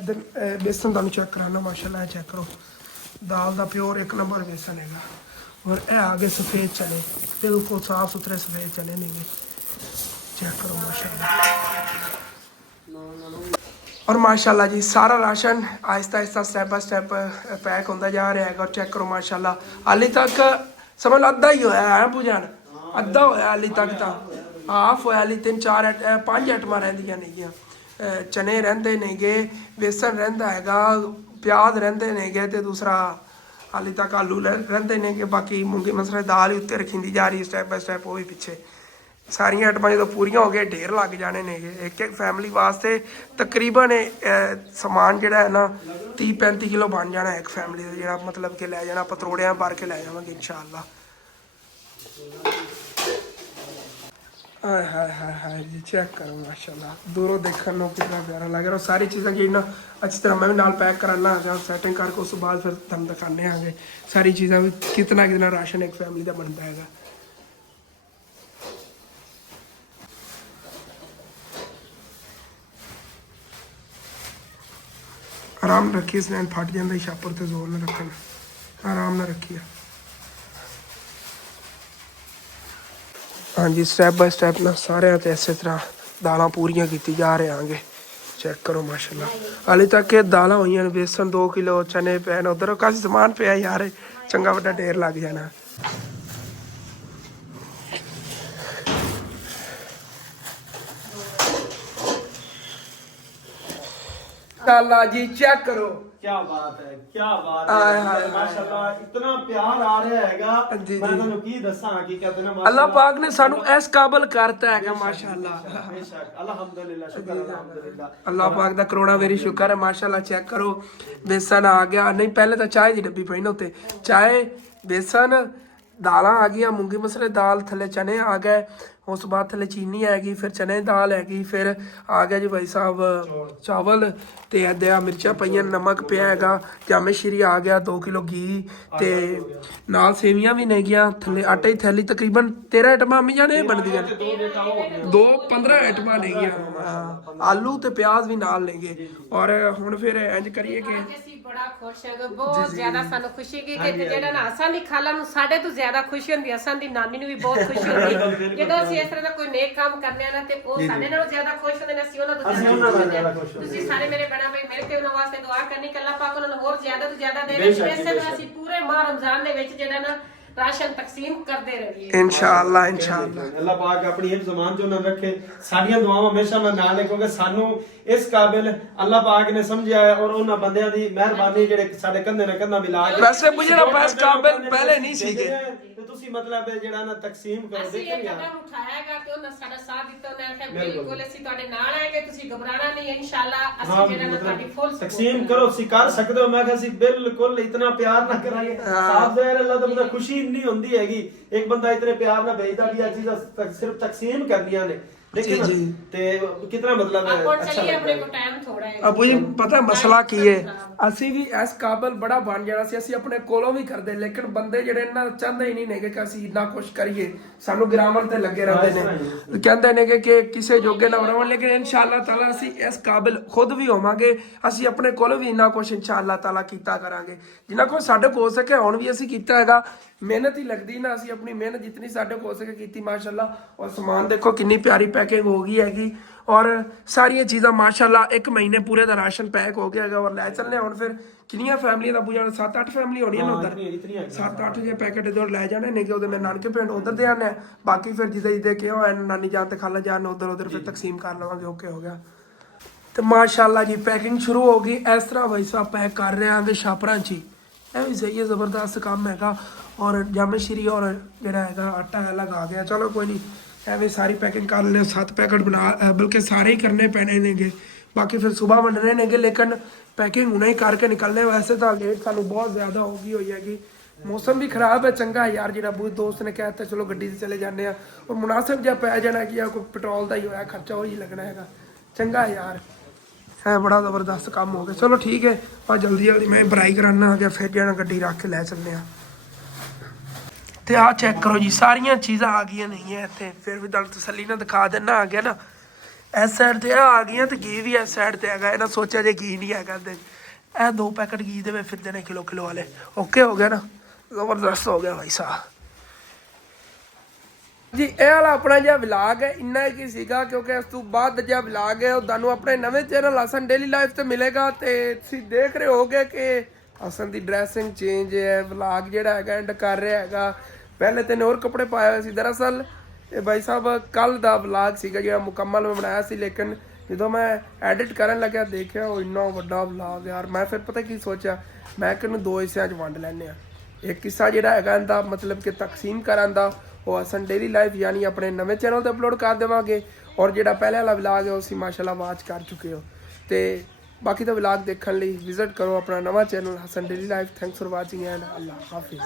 इधर बेसन तुहानू चेक कराना माशाल्लाह। चेक करो दाल का प्योर 1 नंबर बेसन हैगा। और यह आ गए सफ़ेद चने, बिल्कुल साफ सुथरे सफ़ेद चने ने। चेक करो माशाल्लाह। और माशाल्लाह जी सारा ration Aahista Aahista step bye step pack होता जा रहा है। और चेक करो माशाल्लाह हाली तक समझ अद्धा ही होया है भुजन, अद्धा होया हाली तक। तो हाफ होया हाली 3 4 5 आइटमां रहिंदियां नेगियां। चने रहिंदे नेगे, बेसन रहिंदा हैगा, प्याज रहिंदे नेगे ते दूसरा हाली तक आलू रहिंदे नेगे। बाकी मूंगी मसर दाल ही उत्ते रखींदी जा रही है स्टैप बाय स्टैप, वो भी पिछे। ਸਾਰੀਆਂ ਆਈਟਮਾਂ ਜਦੋਂ ਪੂਰੀਆਂ ਹੋ ਗਏ ਢੇਰ ਲੱਗ ਜਾਣੇ ਨੇਗੇ। ਇੱਕ ਇੱਕ ਫੈਮਿਲੀ ਵਾਸਤੇ ਤਕਰੀਬਨ ਸਮਾਨ ਜਿਹੜਾ ਹੈ ਨਾ 30-35 ਕਿਲੋ ਬਣ ਜਾਣਾ ਇੱਕ ਫੈਮਿਲੀ ਦਾ, ਜਿਹੜਾ ਮਤਲਬ ਕਿ ਲੈ ਜਾਣਾ ਪਤਰੋੜਿਆਂ ਭਰ ਕੇ ਲੈ ਜਾਵਾਂਗੇ ਇਨਸ਼ਾਅੱਲਾ। ਹਾਏ ਹਾਏ ਹਾਏ ਹਾਏ ਜੀ, ਚੈੱਕ ਕਰੋ ਮਾਸ਼ਾਅੱਲਾ, ਦੂਰੋਂ ਦੇਖਣ ਨੂੰ ਕਿੰਨਾ ਪਿਆਰਾ ਲੱਗ ਰਿਹਾ। ਸਾਰੀ ਚੀਜ਼ਾਂ ਜਿਹੜੀਆਂ ਅੱਛੀ ਤਰ੍ਹਾਂ ਮੈਂ ਵੀ ਨਾਲ ਪੈਕ ਕਰਾਨਾ ਹੈਗਾ, ਸੈਟਿੰਗ ਕਰਕੇ ਉਸ ਤੋਂ ਬਾਅਦ ਫਿਰ ਤੁਹਾਨੂੰ ਦਿਖਾਉਂਦੇ ਆਂਗੇ ਸਾਰੀ ਚੀਜ਼ਾਂ ਵੀ ਕਿਤਨਾ ਰਾਸ਼ਨ ਇੱਕ ਫੈਮਿਲੀ ਦਾ ਬਣਦਾ ਹੈਗਾ। ਆਰਾਮ ਨਾਲ ਰੱਖੀਏ, ਸਨੈਨ ਫਟ ਜਾਂਦਾ ਛਾਪਰ ਤੇ ਜ਼ੋਰ ਨਾਲ ਰੱਖਣਾ, ਆਰਾਮ ਨਾਲ ਰੱਖੀਏ। ਹਾਂਜੀ, ਸਟੈਪ ਬਾय ਸਟੈਪ ਨਾ ਸਾਰਿਆਂ ਤੇ ਇਸੇ ਤਰ੍ਹਾਂ ਦਾਲਾਂ ਪੂਰੀਆਂ ਕੀਤੀ ਜਾ ਰਹੇ ਆਂਗੇ। ਚੈੱਕ ਕਰੋ ਮਾਸ਼ਾਅੱਲਾ, ਹਾਲੇ ਤੱਕ ਇਹ ਦਾਲਾਂ ਹੋਈਆਂ ਨੇ, ਬੇਸਨ 2 ਕਿਲੋ, ਚਨੇ ਪਏ ਨੇ, ਉਧਰ ਕਾਫੀ ਸਮਾਨ ਪਿਆ ਯਾਰ, ਚੰਗਾ ਵੱਡਾ ਢੇਰ ਲੱਗ ਜਾਣਾ। ਅੱਲਾ ਜੀ ਚੈੱਕ ਕਰੋ, क्या बात है, क्या बात है माशाल्लाह, इतना प्यार आ रहा हैगा। मैं ਤੁਹਾਨੂੰ ਕੀ ਦੱਸਾਂ ਕੀ ਕਹਿੰਦੇ ਨੇ, ਅੱਲਾਹ ਪਾਕ ਨੇ ਸਾਨੂੰ ਇਸ ਕਾਬਲ ਕਰਤਾ ਹੈਗਾ ਮਾਸ਼ਾਅੱਲਾ। ਬੇਸ਼ੱਕ ਅਲਹਮਦੁਲਿਲਾ, ਸ਼ੁਕਰ ਅਲਹਮਦੁਲਿਲਾ, ਅੱਲਾਹ ਪਾਕ ਦਾ ਕਰੋੜਾ ਵੇਰੀ ਸ਼ੁਕਰ ਹੈ ਮਾਸ਼ਾਅੱਲਾ। ਚੈੱਕ ਕਰੋ, ਬੇਸਨ ਆ ਗਿਆ, ਨਹੀਂ ਪਹਿਲੇ ਤਾਂ ਚਾਹ ਦੀ ਡੱਬੀ ਪਈ ਨਾ ਉੱਤੇ, ਚਾਹ, ਬੇਸਨ, ਦਾਲਾਂ ਆ ਗਈਆਂ, ਮੂੰਗੀ ਮਸਰੇ ਦਾਲ, ਥੱਲੇ ਚਨੇ ਆ ਗਏ, ਉਸ ਤੋਂ ਬਾਅਦ ਥੱਲੇ ਚੀਨੀ ਆएगी, ਫਿਰ ਚਨੇ ਦੀ ਦਾਲ ਹੈਗੀ, ਫਿਰ ਆ ਗਿਆ ਜੀ ਭਾਈ ਸਾਹਿਬ ਚਾਵਲ, ਤੇ ਅੱਧਾ ਮਿਰਚਾਂ ਪਈਆਂ, ਨਮਕ ਪਿਆ ਹੈਗਾ, ਜਾਮੇ ਸ਼ੀਰੀ ਆ ਗਿਆ, 2 ਕਿਲੋ ਘੀ, ਤੇ ਨਾਲ ਸੇਵੀਆਂ ਵੀ ਨੇਗੀਆਂ, ਥੱਲੇ ਆਟੇ ਦੀ ਥੈਲੀ, ਤਕਰੀਬਨ 13 ਆਈਟਮਾਂ ਮੀ ਜਾਣੇ ਬਣਦੀਆਂ ਨੇ, 15 ਆਈਟਮਾਂ ਨੇਗੀਆਂ, ਆਲੂ ਤੇ ਪਿਆਜ਼ ਵੀ ਨਾਲ ਨੇਗੇ। ਔਰ ਹੁਣ ਫਿਰ ਇੰਜ ਕਰੀਏ ਕਿ ਅਸੀਂ ਬੜਾ ਖੁਸ਼ ਹਾਂ, ਬਹੁਤ ਜ਼ਿਆਦਾ ਸਾਨੂੰ ਖੁਸ਼ੀ ਕੀ ਕਿ ਜਿਹੜਾ ਨਾ ਅਸਾਂ ਦੀ ਖਾਲਾ ਨੂੰ ਸਾਡੇ ਤੋਂ ਜ਼ਿਆਦਾ ਖੁਸ਼ੀ ਹੁੰਦੀ, ਅਸਾਂ ਦੀ ਨਾਨੀ ਨੂੰ ਵੀ ਬਹੁਤ ਖੁਸ਼ੀ ਹੁੰਦੀ ਜਦੋਂ ਅਸੀਂ ਇਸ ਤਰ੍ਹਾਂ ਦਾ ਕੋਈ ਨੇਕ ਕੰਮ ਕਰਨੇ ਆ ਨਾ, ਤੇ ਉਹ ਸਾਡੇ ਨਾਲੋਂ ਜ਼ਿਆਦਾ ਖੁਸ਼ ਹੁੰਦੇ ਨੇ, ਅਸੀਂ ਉਹਨਾਂ ਤੋਂ ਜ਼ਿਆਦਾ ਖੁਸ਼ ਹੁੰਦੇ। ਤੁਸੀਂ ਸਾਰੇ ਮੇਰੇ ਬੜਾ ਭਾਈ ਮਿਲ ਕੇ ਉਹਨਾਂ ਵਾਸਤੇ ਦੁਆ ਕਰਨੀ ਕਿ ਅੱਲਾਹ ਪਾਕ ਉਹਨਾਂ ਨੂੰ ਹੋਰ ਜ਼ਿਆਦਾ ਤੋਂ ਜ਼ਿਆਦਾ ਦੇਵੇ, ਇਸੇ ਤਰ੍ਹਾਂ ਅਸੀਂ ਪੂਰੇ ਮਾਹ ਰਮਜ਼ਾਨ ਦੇ ਵਿੱਚ ਜਿਹੜਾ ਨਾ ਰਾਸ਼ਨ ਤਕਸੀਮ ਕਰਦੇ ਰਹੀਏ ਇਨਸ਼ਾਅੱਲਾ। ਇਨਸ਼ਾਅੱਲਾ ਅੱਲਾਹ ਪਾਕ ਆਪਣੀ ਹਿਫਜ਼ ਜ਼ਮਾਨ ਚ ਉਹਨਾਂ ਰੱਖੇ, ਸਾਡੀਆਂ ਦੁਆਵਾਂ ਹਮੇਸ਼ਾ ਨਾਲ ਨੇ, ਕਿਉਂਕਿ ਸਾਨੂੰ ਇਸ ਕਾਬਿਲ ਅੱਲਾਹ ਪਾਕ ਨੇ ਸਮਝਿਆ ਹੈ, ਔਰ ਉਹਨਾਂ ਬੰਦਿਆਂ ਦੀ ਮਿਹਰਬਾਨੀ ਜਿਹੜੇ ਸਾਡੇ ਕੰਧੇ ਨਾਲ ਕੰਧਾ ਮਿਲਾ ਕੇ, ਵੈਸੇ ਮੁਝੇ ਨਾ ਬਸ ਕਾਬਿਲ ਪਹਿਲੇ ਨਹੀਂ ਸੀਗੇ, ਤੇ ਤੁਸੀਂ ਮਤਲਬ ਜਿਹੜਾ ਨਾ ਤਕਸੀਮ ਕਰੋ, ਅਸੀਂ ਇਹ ਕਦਮ ਉਠਾਇਆਗਾ ਤੇ ਉਹਨਾਂ ਸਾਡਾ ਸਾਥ ਦਿੱਤਾ, ਉਹਨੇ ਆਖਿਆ ਬਿਲਕੁਲ ਅਸੀਂ ਤੁਹਾਡੇ ਨਾਲ ਆਏਗੇ, ਤੁਸੀਂ ਘਬਰਾਣਾ ਨਹੀਂ, ਇਨਸ਼ਾਅੱਲਾ ਅਸੀਂ ਜਿਹੜਾ ਨਾ ਤੁਹਾਡੀ ਫੁੱਲ ਤਕਸੀਮ ਕਰੋ, ਤੁਸੀਂ ਕਰ ਸਕਦੇ ਹੋ। ਮੈਂ ਕਿਹਾ ਅਸੀਂ ਬਿਲਕੁਲ ਇਤਨਾ ਪਿਆਰ ਨਾ ਕਰਾਂਗੇ, ਸਾਫ ਜ਼ਾਹਿਰ ਅੱਲਾਹ ਦਾ ਖੁਸ਼ੀ ਇੰਨੀ ਹੁੰਦੀ ਹੈਗੀ, ਇੱਕ ਬੰਦਾ ਇਤਨੇ ਪਿਆਰ ਨਾਲ ਭੇਜਦਾ ਕਿ ਇਹ ਚੀਜ਼ਾਂ ਸਿਰਫ ਤਕਸੀਮ ਕਰਨੀਆਂ ਨੇ, ਦੇਖਿए ਤੇ ਕਿਤਨਾ ਮਤਲਬ ਅੱਛਾ ਆਪਣੇ ਕੋ ਟਾਈਮ ਥੋੜਾ ਹੈ। ਅਬੂ ਜੀ ਪਤਾ ਮਸਲਾ ਕੀ ਹੈ, ਅਸੀਂ ਵੀ ਇਸ ਕਾਬਲ ਬੜਾ ਬਣ ਜਾਣਾ ਸੀ, ਅਸੀਂ ਆਪਣੇ ਕੋਲੋਂ ਵੀ ਕਰਦੇ, ਲੇਕਿਨ ਬੰਦੇ ਜਿਹੜੇ ਨਾ ਚਾਹੁੰਦੇ ਹੀ ਨਹੀਂ ਨੇ ਕਿ ਅਸੀਂ ਇੰਨਾ ਕੁਝ ਕਰੀਏ, ਸਾਨੂੰ ਗ੍ਰਾਮਰ ਤੇ ਲੱਗੇ ਰਹਿੰਦੇ ਨੇ, ਕਹਿੰਦੇ ਨੇ ਕਿ ਕਿਸੇ ਜੋਗੇ ਨਾ ਬਣਾਉਣ, ਲੇਕਿਨ ਇਨਸ਼ਾਅੱਲਾ ਤਾਲਾ ਅਸੀਂ ਇਸ ਕਾਬਲ ਖੁਦ ਵੀ ਹੋਵਾਂਗੇ, ਅਸੀਂ ਆਪਣੇ ਕੋਲੋਂ ਵੀ ਇੰਨਾ ਕੁਝ ਇਨਸ਼ਾਅੱਲਾ ਤਾਲਾ ਕੀਤਾ ਕਰਾਂਗੇ, ਜਿੰਨਾ ਕੁਝ ਸਾਡੇ ਕੋਲ ਹੋ ਸਕੇ ਹੁਣ ਵੀ ਅਸੀਂ ਕੀਤਾ ਹੈਗਾ। ਮਿਹਨਤ ਹੀ ਲੱਗਦੀ ਨਾ, ਅਸੀਂ ਆਪਣੀ ਮਿਹਨਤ ਜਿਤਨੀ ਸਾਡੇ ਕੋਲ ਹੋ ਸਕੇ ਕੀਤੀ ਮਾਸ਼ਾਅੱਲਾ। ਔਰ ਸਮਾਨ ਦੇਖੋ ਕਿੰਨੀ ਪਿਆਰੀ ਪੈਕਿੰਗ ਹੋ ਗਈ ਹੈਗੀ, ਔਰ ਸਾਰੀਆਂ ਚੀਜ਼ਾਂ ਮਾਸ਼ਾਅੱਲਾ 1 ਮਹੀਨੇ ਪੂਰੇ ਦਾ ਰਾਸ਼ਨ ਪੈਕ ਹੋ ਗਿਆ ਹੈਗਾ। ਔਰ ਲੈ ਚੱਲਨੇ ਹੁਣ ਫਿਰ ਕਿੰਨੀਆਂ ਫੈਮਲੀਆਂ ਦਾ ਬੁਝਾਣਾ, 7-8 ਫੈਮਲੀ ਹੋਣੀਆਂ ਨੇ ਉਧਰ, 7-8 ਜੇ ਪੈਕੇਟ ਇਧਰ ਲੈ ਜਾਣੇ ਨੇ ਕਿ ਉਹਦੇ ਮੈਂ ਨਾਨਕੇ ਪਿੰਡ ਉਧਰ ਦੇ ਆਨੇ, ਬਾਕੀ ਫਿਰ ਜਿਹਦੇ ਕਿਉਂ ਐ ਨਾਨੀ ਜਾਨ ਤੇ ਖਾਲਾ ਜਾਨ ਉਧਰ ਫਿਰ ਤਕਸੀਮ ਕਰ ਲਵਾਂਗੇ। ਓਕੇ ਹੋ ਗਿਆ ਤੇ ਮਾਸ਼ਾਅੱਲਾ ਜੀ ਪੈਕਿੰਗ ਸ਼ੁਰੂ ਹੋ ਗਈ। ਇਸ ਤਰ੍ਹਾਂ ਭਾਈ ਸਾਹਿਬ ਪੈਕ ਕਰ ਰਹੇ ਆਂਗੇ ਛਾਪਰਾਂ 'ਚ ਹੀ, ਇਹ ਵੀ ਸਹੀ ਹੈ, ਜ਼ਬਰਦਸਤ ਕੰਮ ਹੈਗਾ। ਔਰ ਜਾਮੇ ਸ਼ੀਰੀ ਔਰ ਜਿਹੜਾ ਹੈਗਾ ਆਟਾ ਅਲੱਗ ਆ ਗਿਆ, ਚਲੋ ਕੋਈ ਨਹੀਂ, ਐਵੇਂ ਸਾਰੀ ਪੈਕਿੰਗ ਕਰ ਲੈਣੇ, 7 ਪੈਕਟ ਬਣਾ, ਬਲਕਿ ਸਾਰੇ ਹੀ ਕਰਨੇ ਪੈਣੇ ਨੇਗੇ, ਬਾਕੀ ਫਿਰ ਸਵੇਰ ਵੰਡਣੇ ਨੇਗੇ, ਲੇਕਿਨ ਪੈਕਿੰਗ ਹੁਣੇ ਹੀ ਕਰਕੇ ਨਿਕਲਨੇ। ਵੈਸੇ ਤਾਂ ਲੇਟ ਸਾਨੂੰ ਬਹੁਤ ਜ਼ਿਆਦਾ ਹੋ ਗਈ ਹੋਈ ਹੈਗੀ, ਮੌਸਮ ਵੀ ਖਰਾਬ ਹੈ, ਚੰਗਾ ਯਾਰ ਜਿਹੜਾ ਬਹੁਤ ਦੋਸਤ ਨੇ ਕਹਿ ਦਿੱਤਾ ਚਲੋ ਗੱਡੀ 'ਤੇ ਚਲੇ ਜਾਂਦੇ ਆ, ਔਰ ਮੁਨਾਸਿਬ ਜਿਹਾ ਪੈ ਜਾਣਾ ਕਿ ਕੋਈ ਪੈਟਰੋਲ ਦਾ ਹੀ ਹੋਇਆ ਖਰਚਾ ਉਹੀ ਲੱਗਣਾ ਹੈਗਾ, ਚੰਗਾ ਯਾਰ ਹੈ, ਬੜਾ ਜ਼ਬਰਦਸਤ ਕੰਮ ਹੋ ਗਿਆ। ਚਲੋ ਠੀਕ ਹੈ, ਆ ਜਲਦੀ ਮੈਂ ਬਰਾਈ ਕਰਾਨਾ ਆ ਗਿਆ, ਫਿਰ ਜਾਣਾ ਗੱਡੀ ਰੱਖ ਕੇ ਲੈ ਚੱਲਦੇ ਆ। ਤੇ ਆਹ ਚੈੱਕ ਕਰੋ ਜੀ, ਸਾਰੀਆਂ ਚੀਜ਼ਾਂ ਆ ਗਈਆਂ ਨਹੀਂ ਹੈ ਇੱਥੇ, ਫਿਰ ਵੀ ਤੁਹਾਨੂੰ ਤਸੱਲੀ ਨਾਲ ਦਿਖਾ ਦੇਣਾ, ਆ ਗਿਆ ਨਾ ਇਸ ਸਾਈਡ ਤੇ ਆ ਗਈਆਂ, ਤੇ ਘੀ ਵੀ ਇਸ ਸਾਈਡ ਤੇ ਹੈਗਾ, ਇਹਨਾਂ ਸੋਚਿਆ ਜੇ ਘੀ ਨਹੀਂ ਹੈਗਾ ਤੇ ਇਹ 2 ਪੈਕਟ ਘੀ ਦੇ ਫਿਰਦੇ ਨੇ ਕਿਲੋ ਵਾਲੇ। ਓਕੇ ਹੋ ਗਿਆ ਨਾ, ਜ਼ਬਰਦਸਤ ਹੋ ਗਿਆ ਭਾਈ ਸਾਹਿਬ ਜੀ। ਇਹ ਵਾਲਾ ਆਪਣਾ ਜਿਹਾ ਵਲੌਗ ਹੈ, ਇੰਨਾ ਕੀ ਸੀਗਾ, ਕਿਉਂਕਿ ਇਸ ਤੋਂ ਬਾਅਦ ਜਿਹੜਾ ਵਲੌਗ ਹੈ ਉਹ ਤੁਹਾਨੂੰ ਆਪਣੇ ਨਵੇਂ ਚੈਨਲ ਹਸਨ ਡੇਲੀ ਲਾਈਫ ਤੇ ਮਿਲੇਗਾ। ਤੇ ਤੁਸੀਂ ਦੇਖ ਰਹੇ ਹੋਗੇ ਕਿ ਹਸਨ ਦੀ ਡਰੈਸਿੰਗ ਚੇਂਜ ਹੈ, ਵਲੌਗ ਜਿਹੜਾ ਹੈਗਾ ਐਂਡ ਕਰ ਰਿਹਾ ਹੈਗਾ। ਪਹਿਲੇ 3 ਹੋਰ ਕੱਪੜੇ ਪਾਏ ਹੋਏ ਸੀ, ਦਰਅਸਲ ਇਹ ਭਾਈ ਸਾਹਿਬ ਕੱਲ ਦਾ ਵਲੌਗ ਸੀਗਾ ਜਿਹੜਾ ਮੁਕੰਮਲ ਮੈਂ ਬਣਾਇਆ ਸੀ, ਲੇਕਿਨ ਜਦੋਂ ਮੈਂ ਐਡਿਟ ਕਰਨ ਲੱਗਿਆ ਦੇਖਿਆ ਉਹ ਇੰਨਾ ਵੱਡਾ ਵਲੌਗ ਯਾਰ। ਮੈਂ ਫਿਰ ਪਤਾ ਕੀ ਸੋਚਿਆ, ਮੈਂ ਕਿ ਇਹਨੂੰ 2 ਹਿੱਸਿਆਂ 'ਚ ਵੰਡ ਲੈਂਦੇ ਆ, ਇੱਕ ਹਿੱਸਾ ਜਿਹੜਾ ਹੈਗਾ ਇਹਦਾ ਮਤਲਬ ਕਿ ਤਕਸੀਮ ਕਰਨ ਦਾ, ਉਹ ਹਸਨ ਡੇਲੀ ਲਾਈਫ ਯਾਨੀ ਆਪਣੇ ਨਵੇਂ ਚੈਨਲ ਤੇ ਅਪਲੋਡ ਕਰ ਦੇਵਾਂਗੇ। ਔਰ ਜਿਹੜਾ ਪਹਿਲੇ ਵਾਲਾ ਵਲੌਗ ਹੈ ਉਹ ਅਸੀਂ ਮਾਸ਼ਾਅੱਲਾ ਵਾਚ ਕਰ ਚੁੱਕੇ ਹੋ। ਤੇ ਬਾਕੀ ਦਾ ਵਲੌਗ ਦੇਖਣ ਲਈ ਵਿਜ਼ਿਟ ਕਰੋ ਆਪਣਾ ਨਵਾਂ channel Hasan daily life. Thanks for watching and ਅੱਲਾ ਹਾਫਿਜ਼।